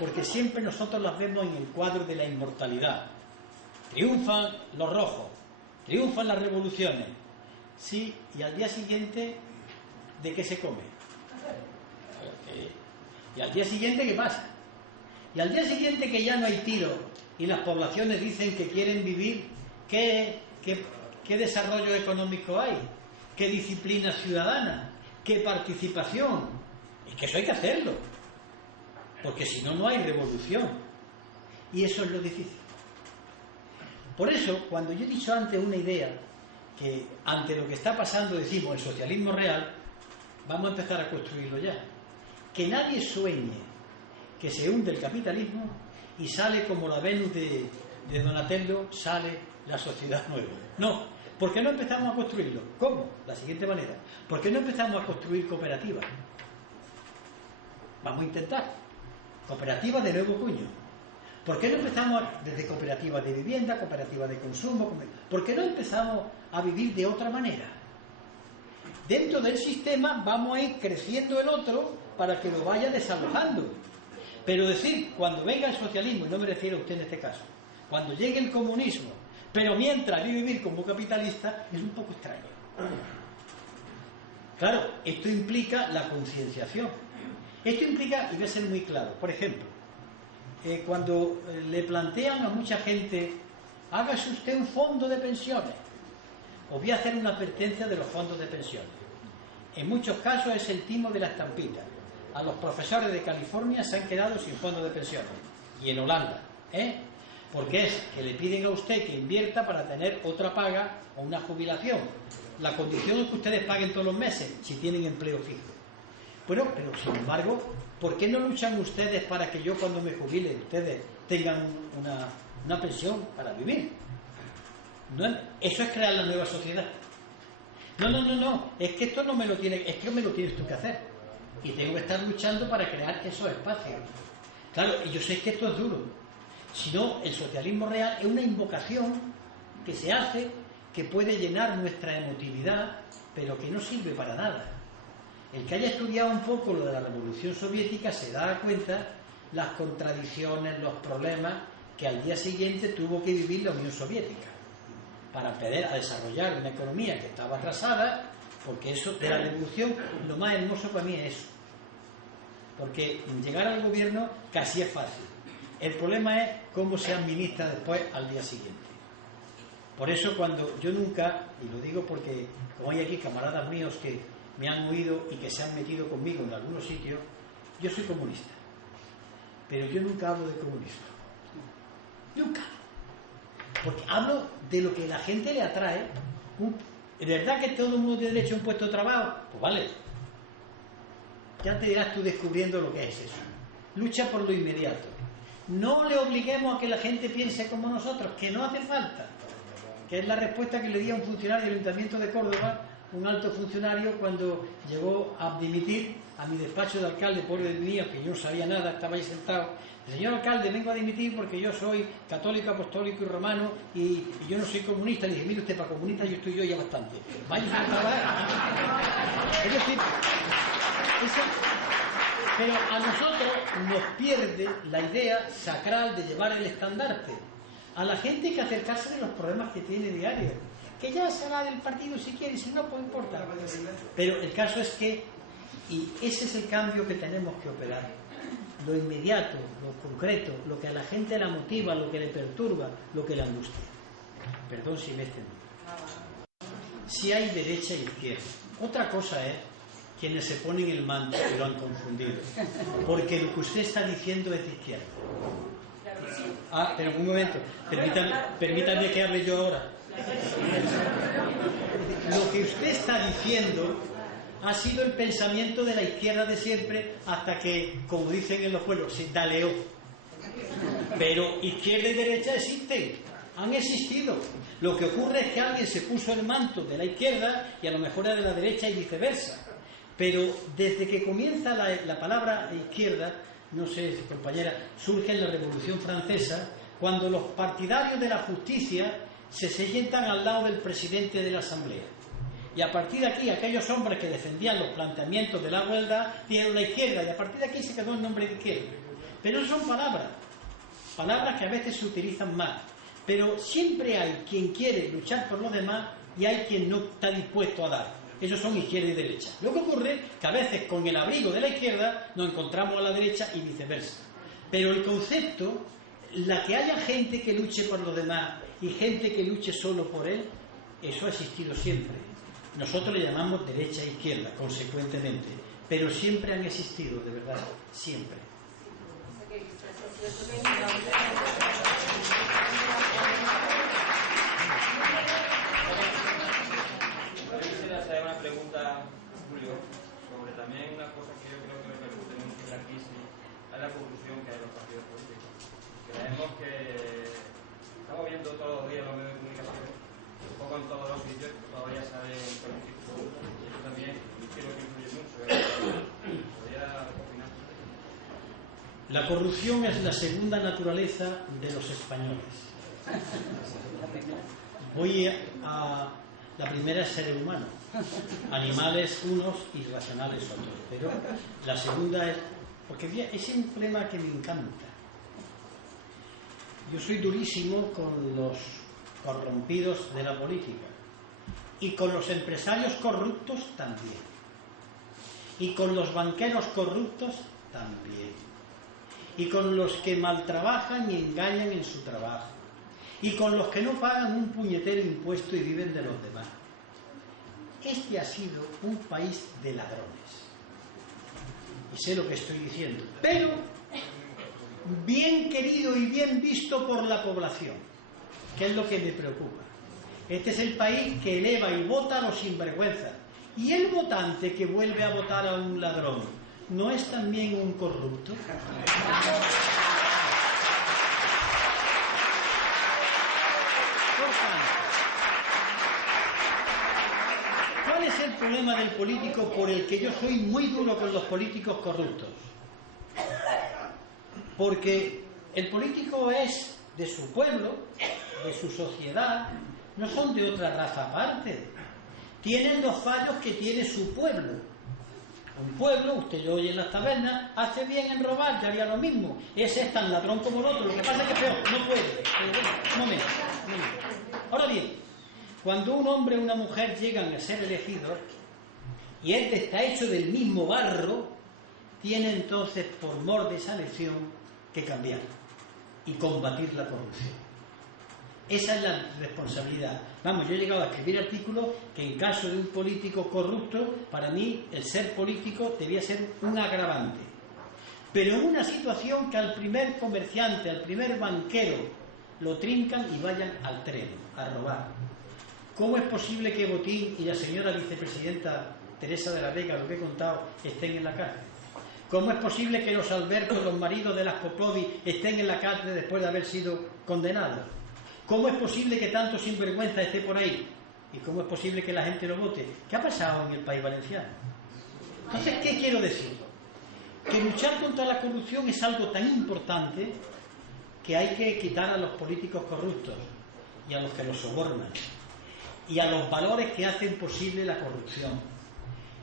porque siempre nosotros las vemos en el cuadro de la inmortalidad. Triunfan los rojos, triunfan las revoluciones. Sí, y al día siguiente, ¿de qué se come? Y al día siguiente, ¿qué pasa? Y al día siguiente, que ya no hay tiro y las poblaciones dicen que quieren vivir, ¿qué desarrollo económico hay? ¿Qué disciplina ciudadana? ¿Qué participación? Es que eso hay que hacerlo, porque si no, no hay revolución. Y eso es lo difícil. Por eso, cuando yo he dicho antes una idea, que ante lo que está pasando decimos el socialismo real, vamos a empezar a construirlo ya. Que nadie sueñe que se hunde el capitalismo y sale como la Venus de Donatello, sale la sociedad nueva. No. ¿Por qué no empezamos a construirlo? ¿Cómo? La siguiente manera. ¿Por qué no empezamos a construir cooperativas? Vamos a intentar. Cooperativas de nuevo cuño. ¿Por qué no empezamos desde cooperativas de vivienda, cooperativas de consumo? ¿Por qué no empezamos a vivir de otra manera? Dentro del sistema vamos a ir creciendo el otro para que lo vaya desalojando. Pero decir, cuando venga el socialismo, y no me refiero a usted en este caso, cuando llegue el comunismo, pero mientras vivir como capitalista, es un poco extraño. Claro, esto implica la concienciación. Esto implica, y voy a ser muy claro, por ejemplo, cuando le plantean a mucha gente, hágase usted un fondo de pensiones, os voy a hacer una advertencia de los fondos de pensiones. En muchos casos es el timo de la estampita. A los profesores de California se han quedado sin fondo de pensiones. Y en Holanda, porque es que le piden a usted que invierta para tener otra paga o una jubilación. La condición es que ustedes paguen todos los meses si tienen empleo fijo. Bueno, pero sin embargo, ¿por qué no luchan ustedes para que yo cuando me jubile ustedes tengan una pensión para vivir? ¿No? Eso es crear la nueva sociedad. No, es que esto no me lo tiene, es que me lo tienes tú que hacer. Y tengo que estar luchando para crear esos espacios. Claro, y yo sé que esto es duro. Si no, el socialismo real es una invocación que se hace, que puede llenar nuestra emotividad, pero que no sirve para nada. El que haya estudiado un poco lo de la Revolución Soviética se da cuenta las contradicciones, los problemas que al día siguiente tuvo que vivir la Unión Soviética para empezar a desarrollar una economía que estaba atrasada, porque eso de la revolución, lo más hermoso para mí es eso. Porque llegar al gobierno casi es fácil. El problema es cómo se administra después al día siguiente. Por eso cuando yo nunca, y lo digo porque como hay aquí camaradas míos que me han oído y que se han metido conmigo en algunos sitios, yo soy comunista. Pero yo nunca hablo de comunismo. Nunca. Porque hablo de lo que la gente le atrae. ¿Es verdad que todo el mundo tiene derecho a un puesto de trabajo? Pues vale. Ya te dirás tú descubriendo lo que es eso. Lucha por lo inmediato. No le obliguemos a que la gente piense como nosotros, que no hace falta. Que es la respuesta que le di a un funcionario del Ayuntamiento de Córdoba, un alto funcionario, cuando llegó a dimitir a mi despacho de alcalde, pobre mío, que yo no sabía nada, estaba ahí sentado. Señor alcalde, vengo a dimitir porque yo soy católico, apostólico y romano y yo no soy comunista. Le dije, mire usted, para comunista yo estoy yo ya bastante. Vaya a trabajar. Es decir, pero a nosotros nos pierde la idea sacral de llevar el estandarte. A la gente hay que acercarse de los problemas que tiene diario. Que ya se va del partido si quiere, si no, pues importa. Pero el caso es que, y ese es el cambio que tenemos que operar. Lo inmediato, lo concreto, lo que a la gente la motiva, lo que le perturba, lo que le angustia. Perdón si me extendo. Si hay derecha e izquierda. Otra cosa es quienes se ponen el manto y lo han confundido. Porque lo que usted está diciendo es de izquierda. Ah, pero un momento, permítame que hable yo ahora. Lo que usted está diciendo ha sido el pensamiento de la izquierda de siempre hasta que, como dicen en los pueblos, se daleó. Pero izquierda y derecha existen, han existido. Lo que ocurre es que alguien se puso el manto de la izquierda y a lo mejor era de la derecha y viceversa. Pero desde que comienza la palabra izquierda, no sé, compañera, surge en la Revolución Francesa, cuando los partidarios de la justicia se sientan al lado del presidente de la Asamblea. Y a partir de aquí, aquellos hombres que defendían los planteamientos de la igualdad dieron la izquierda, y a partir de aquí se quedó el nombre de izquierda. Pero son palabras que a veces se utilizan mal. Pero siempre hay quien quiere luchar por los demás y hay quien no está dispuesto a dar. Esos son izquierda y derecha. Lo que ocurre es que a veces con el abrigo de la izquierda nos encontramos a la derecha y viceversa. Pero el concepto, la que haya gente que luche por los demás y gente que luche solo por él, eso ha existido siempre. Nosotros le llamamos derecha e izquierda, consecuentemente. Pero siempre han existido, de verdad, siempre. Yo quisiera hacer una pregunta, Julio, sobre también una cosa que yo creo que repercute mucho en la crisis, es la corrupción que hay en los partidos políticos. Creemos que estamos viendo todos los días los medios de comunicación, un poco en todos los sitios, todavía salen políticos corruptos, y eso también creo que influye mucho. ¿Podría opinar? La corrupción es la segunda naturaleza de los españoles. Voy a... La primera es ser humano, animales unos y racionales otros, pero la segunda es... Porque es un problema que me encanta. Yo soy durísimo con los corrompidos de la política y con los empresarios corruptos también y con los banqueros corruptos también y con los que maltrabajan y engañan en su trabajo y con los que no pagan un puñetero impuesto y viven de los demás. Este ha sido un país de ladrones. Y sé lo que estoy diciendo. Pero bien querido y bien visto por la población, que es lo que me preocupa. Este es el país que eleva y vota a los sinvergüenzas. Y el votante que vuelve a votar a un ladrón, ¿no es también un corrupto? ¿Cuál es el problema del político por el que yo soy muy duro con los políticos corruptos? Porque el político es de su pueblo, de su sociedad, no son de otra raza aparte. Tienen los fallos que tiene su pueblo. Un pueblo, usted lo oye en las tabernas, hace bien en robar, ya haría lo mismo. Ese es tan ladrón como el otro, lo que pasa es que peor, no puede. Pero bueno, un momento. Ahora bien, cuando un hombre o una mujer llegan a ser elegidos y este está hecho del mismo barro, tiene entonces, por mor de esa elección, que cambiar y combatir la corrupción. Esa es la responsabilidad. Vamos, yo he llegado a escribir artículos que en caso de un político corrupto, para mí el ser político debía ser un agravante. Pero en una situación que al primer comerciante, al primer banquero, lo trincan y vayan al tren a robar. ¿Cómo es posible que Botín y la señora vicepresidenta Teresa de la Vega, lo que he contado, estén en la cárcel? ¿Cómo es posible que los Albertos, los maridos de las Popovi, estén en la cárcel después de haber sido condenados? ¿Cómo es posible que tanto sinvergüenza esté por ahí? ¿Y cómo es posible que la gente lo vote? ¿Qué ha pasado en el país valenciano? Entonces, ¿qué quiero decir? Que luchar contra la corrupción es algo tan importante que hay que quitar a los políticos corruptos y a los que los sobornan y a los valores que hacen posible la corrupción.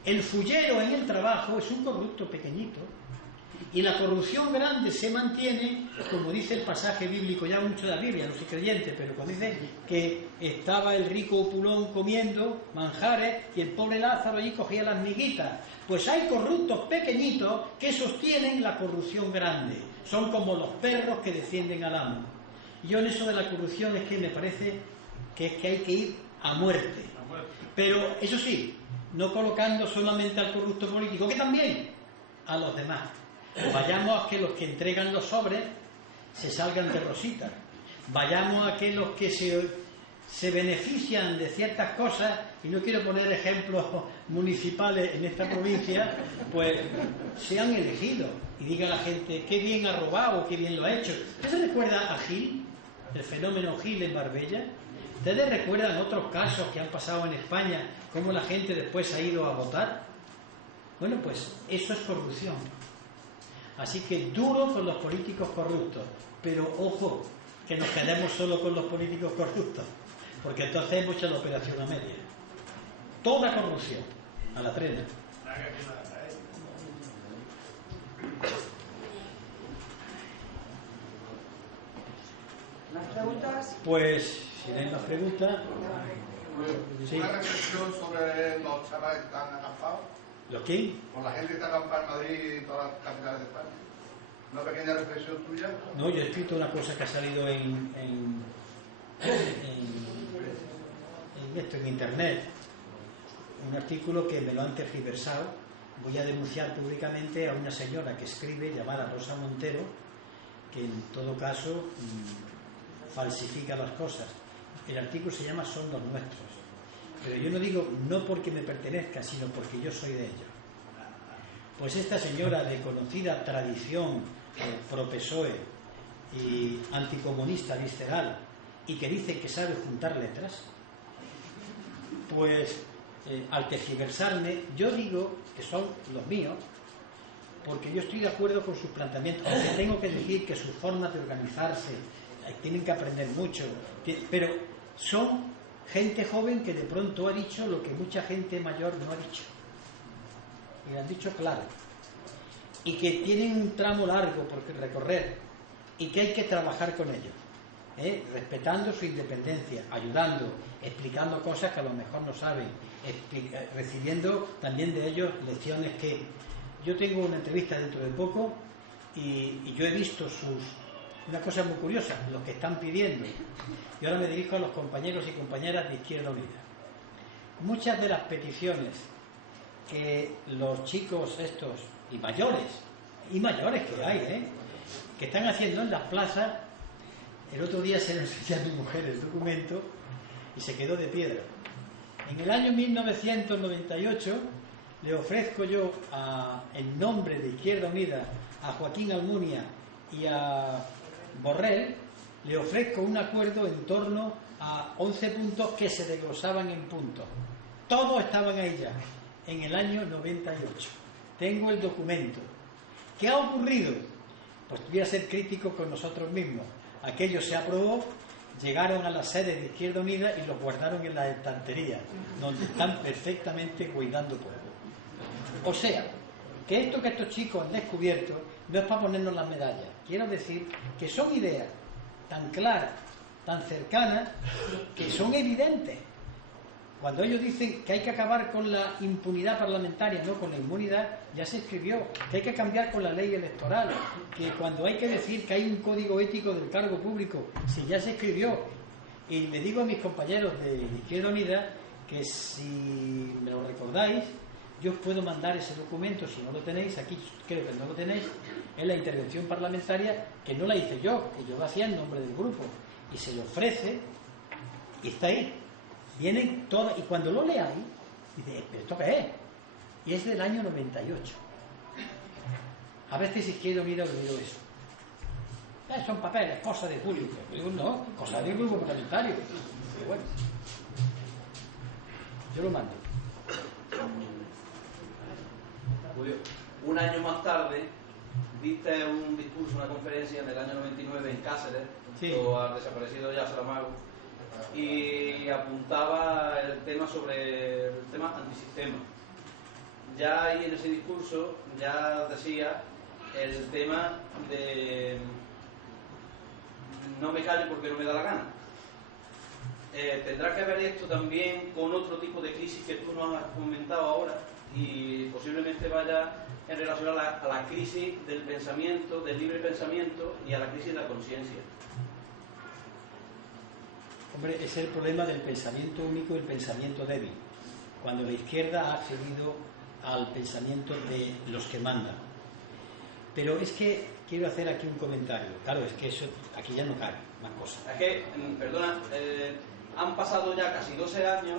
El fullero en el trabajo es un corrupto pequeñito Y la corrupción grande se mantiene, como dice el pasaje bíblico, ya mucho de la Biblia, no soy creyente, pero cuando dice que estaba el rico opulón comiendo manjares y el pobre Lázaro allí cogía las miguitas. Pues hay corruptos pequeñitos que sostienen la corrupción grande. Son como los perros que defienden al amo. Y yo en eso de la corrupción es que me parece que es que hay que ir a muerte. Pero eso sí, no colocando solamente al corrupto político, que también a los demás. Vayamos a que los que entregan los sobres se salgan de rositas. Vayamos a que los que se benefician de ciertas cosas, y no quiero poner ejemplos municipales en esta provincia, pues sean elegidos. Y diga la gente, qué bien ha robado, qué bien lo ha hecho. ¿Usted se recuerda a Gil, el fenómeno Gil en Marbella? ¿Ustedes recuerdan otros casos que han pasado en España, cómo la gente después ha ido a votar? Bueno, pues eso es corrupción. Así que duro con los políticos corruptos, pero ojo, que nos quedemos solo con los políticos corruptos, porque entonces hemos hecho la operación a media. Toda corrupción, a la trena. ¿Más preguntas? Pues, si no hay más preguntas... Sí. Una reflexión sobre los chavales que están acampados. ¿Los qué? Por la gente que está acampada en Madrid y todas las capitales de España. Una pequeña reflexión tuya. No, yo he escrito una cosa que ha salido en internet, un artículo que me lo han tergiversado. Voy a denunciar públicamente a una señora que escribe, llamada Rosa Montero, que en todo caso falsifica las cosas. El artículo se llama Son los nuestros, pero yo no digo no porque me pertenezca, sino porque yo soy de ellos. Pues esta señora de conocida tradición pro-PSOE y anticomunista visceral, y que dice que sabe juntar letras, pues al tergiversarme, yo digo que son los míos, porque yo estoy de acuerdo con sus planteamientos, aunque tengo que decir que sus formas de organizarse tienen que aprender mucho, pero son gente joven que de pronto ha dicho lo que mucha gente mayor no ha dicho, y lo han dicho claro, y que tienen un tramo largo por recorrer, y que hay que trabajar con ellos, respetando su independencia, ayudando, explicando cosas que a lo mejor no saben, recibiendo también de ellos lecciones que... Yo tengo una entrevista dentro de poco y yo he visto una cosa muy curiosa, los que están pidiendo, y ahora me dirijo a los compañeros y compañeras de Izquierda Unida. Muchas de las peticiones que los chicos estos, y mayores que hay, que están haciendo en las plazas, el otro día se lo enseñé a mi mujer el documento y se quedó de piedra. En el año 1998 le ofrezco yo, en nombre de Izquierda Unida, a Joaquín Almunia y a Borrell, le ofrezco un acuerdo en torno a 11 puntos que se desglosaban en puntos. Todos estaban ahí ya, en el año 98. Tengo el documento. ¿Qué ha ocurrido? Pues voy a ser crítico con nosotros mismos. Aquello se aprobó, llegaron a la sede de Izquierda Unida y los guardaron en la estantería, donde están perfectamente cuidando polvo. O sea, que esto que estos chicos han descubierto no es para ponernos las medallas. Quiero decir que son ideas tan claras, tan cercanas, que son evidentes. Cuando ellos dicen que hay que acabar con la impunidad parlamentaria, no con la inmunidad, ya se escribió, que hay que cambiar con la ley electoral, que cuando hay que decir que hay un código ético del cargo público, si ya se escribió. Y le digo a mis compañeros de Izquierda Unida que si me lo recordáis, yo os puedo mandar ese documento, si no lo tenéis, aquí creo que no lo tenéis, es la intervención parlamentaria, que no la hice yo, que yo lo hacía en nombre del grupo, y se le ofrece, y está ahí. Vienen todas, y cuando lo leáis, dice, ¿pero esto qué es? Y es del año 98. A veces Izquierda Unida olvidó eso. Son papeles, cosas de Julio. Digo, no, cosas del grupo parlamentario. Pero bueno, yo lo mando. Julio, un año más tarde diste un discurso, una conferencia en el año 99 en Cáceres, sí, al desaparecido ya Saramago, y apuntaba el tema sobre el tema antisistema. Ya ahí en ese discurso ya decía el tema de no me callo porque no me da la gana. Tendrá que ver esto también con otro tipo de crisis que tú nos has comentado ahora, y posiblemente vaya en relación a la crisis del pensamiento, del libre pensamiento, y a la crisis de la conciencia. Hombre, es el problema del pensamiento único y el pensamiento débil, cuando la izquierda ha accedido al pensamiento de los que mandan. Pero es que quiero hacer aquí un comentario. Claro, es que eso aquí ya no cabe más cosas. Es que, perdona, han pasado ya casi 12 años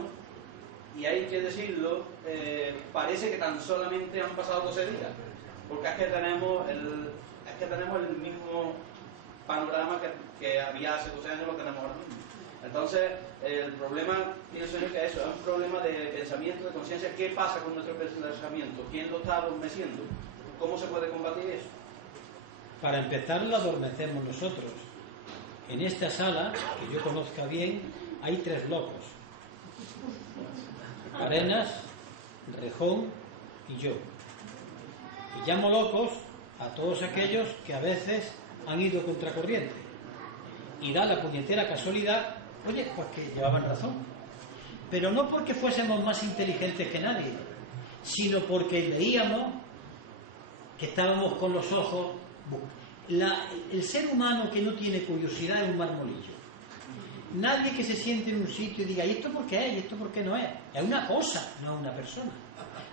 y hay que decirlo, parece que tan solamente han pasado 12 días, porque es que tenemos el mismo panorama que había hace 12 años, lo tenemos ahora mismo. Entonces, el problema, pienso yo que eso es un problema de pensamiento, de conciencia. ¿Qué pasa con nuestro pensamiento? ¿Quién lo está adormeciendo? ¿Cómo se puede combatir eso? Para empezar, lo adormecemos nosotros. En esta sala, que yo conozca bien, hay 3 locos: Arenas, Rejón y yo. Y llamo locos a todos aquellos que a veces han ido contracorriente. Y da la puñetera casualidad, oye, pues que llevaban razón. Pero no porque fuésemos más inteligentes que nadie, sino porque veíamos que estábamos con los ojos. El ser humano que no tiene curiosidad es un marmolillo. Nadie que se siente en un sitio y diga, ¿y esto por qué es? ¿Y esto por qué no es? Es una cosa, no es una persona.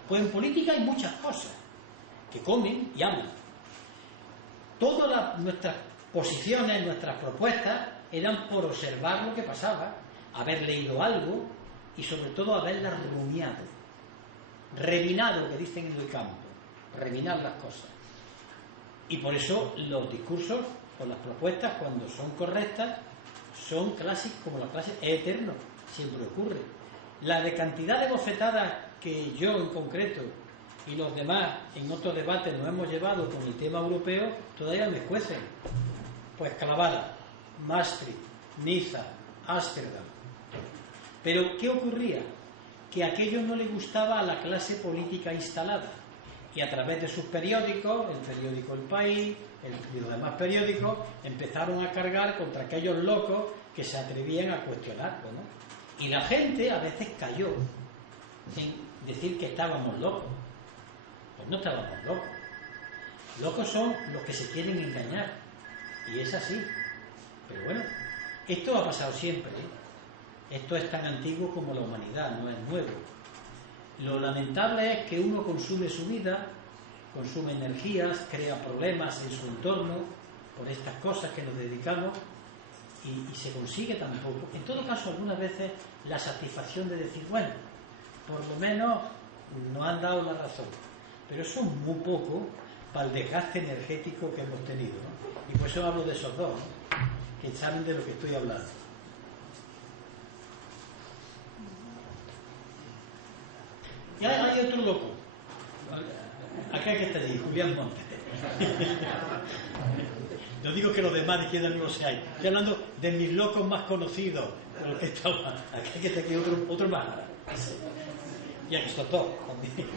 Pues en política hay muchas cosas que comen y hablan. Todas nuestras posiciones, nuestras propuestas eran por observar lo que pasaba, haber leído algo y sobre todo haberlas rumiado, revinado, que dicen en el campo, revinar las cosas. Y por eso los discursos o las propuestas, cuando son correctas, son clásicos, como las clases, es eterno, siempre ocurre. La de cantidad de bofetadas que yo en concreto y los demás en otros debates nos hemos llevado con el tema europeo, todavía me escuecen. Pues clavada, Maastricht, Niza, Ámsterdam. Pero ¿qué ocurría? Que aquello no le gustaba a la clase política instalada, y a través de sus periódicos, el periódico El País y los demás periódicos, empezaron a cargar contra aquellos locos que se atrevían a cuestionarlo, ¿no? Y la gente a veces cayó en decir que estábamos locos. Pues no estábamos locos. Locos son los que se quieren engañar, y es así. Pero bueno, esto ha pasado siempre, ¿eh? Esto es tan antiguo como la humanidad, no es nuevo. Lo lamentable es que uno consume su vida, consume energías, crea problemas en su entorno por estas cosas que nos dedicamos, y se consigue tan poco. En todo caso, algunas veces la satisfacción de decir, bueno, por lo menos nos han dado la razón, pero eso es muy poco para el desgaste energético que hemos tenido, ¿no? Y por eso hablo de esos dos, ¿no?, que saben de lo que estoy hablando. Y hay otro loco. Acá hay que estar allí, Julián Montes. No digo que los demás de izquierda no lo seáis. Estoy hablando de mis locos más conocidos. De los que estaban. Acá hay que estar aquí otro más. Y Aristóteles también.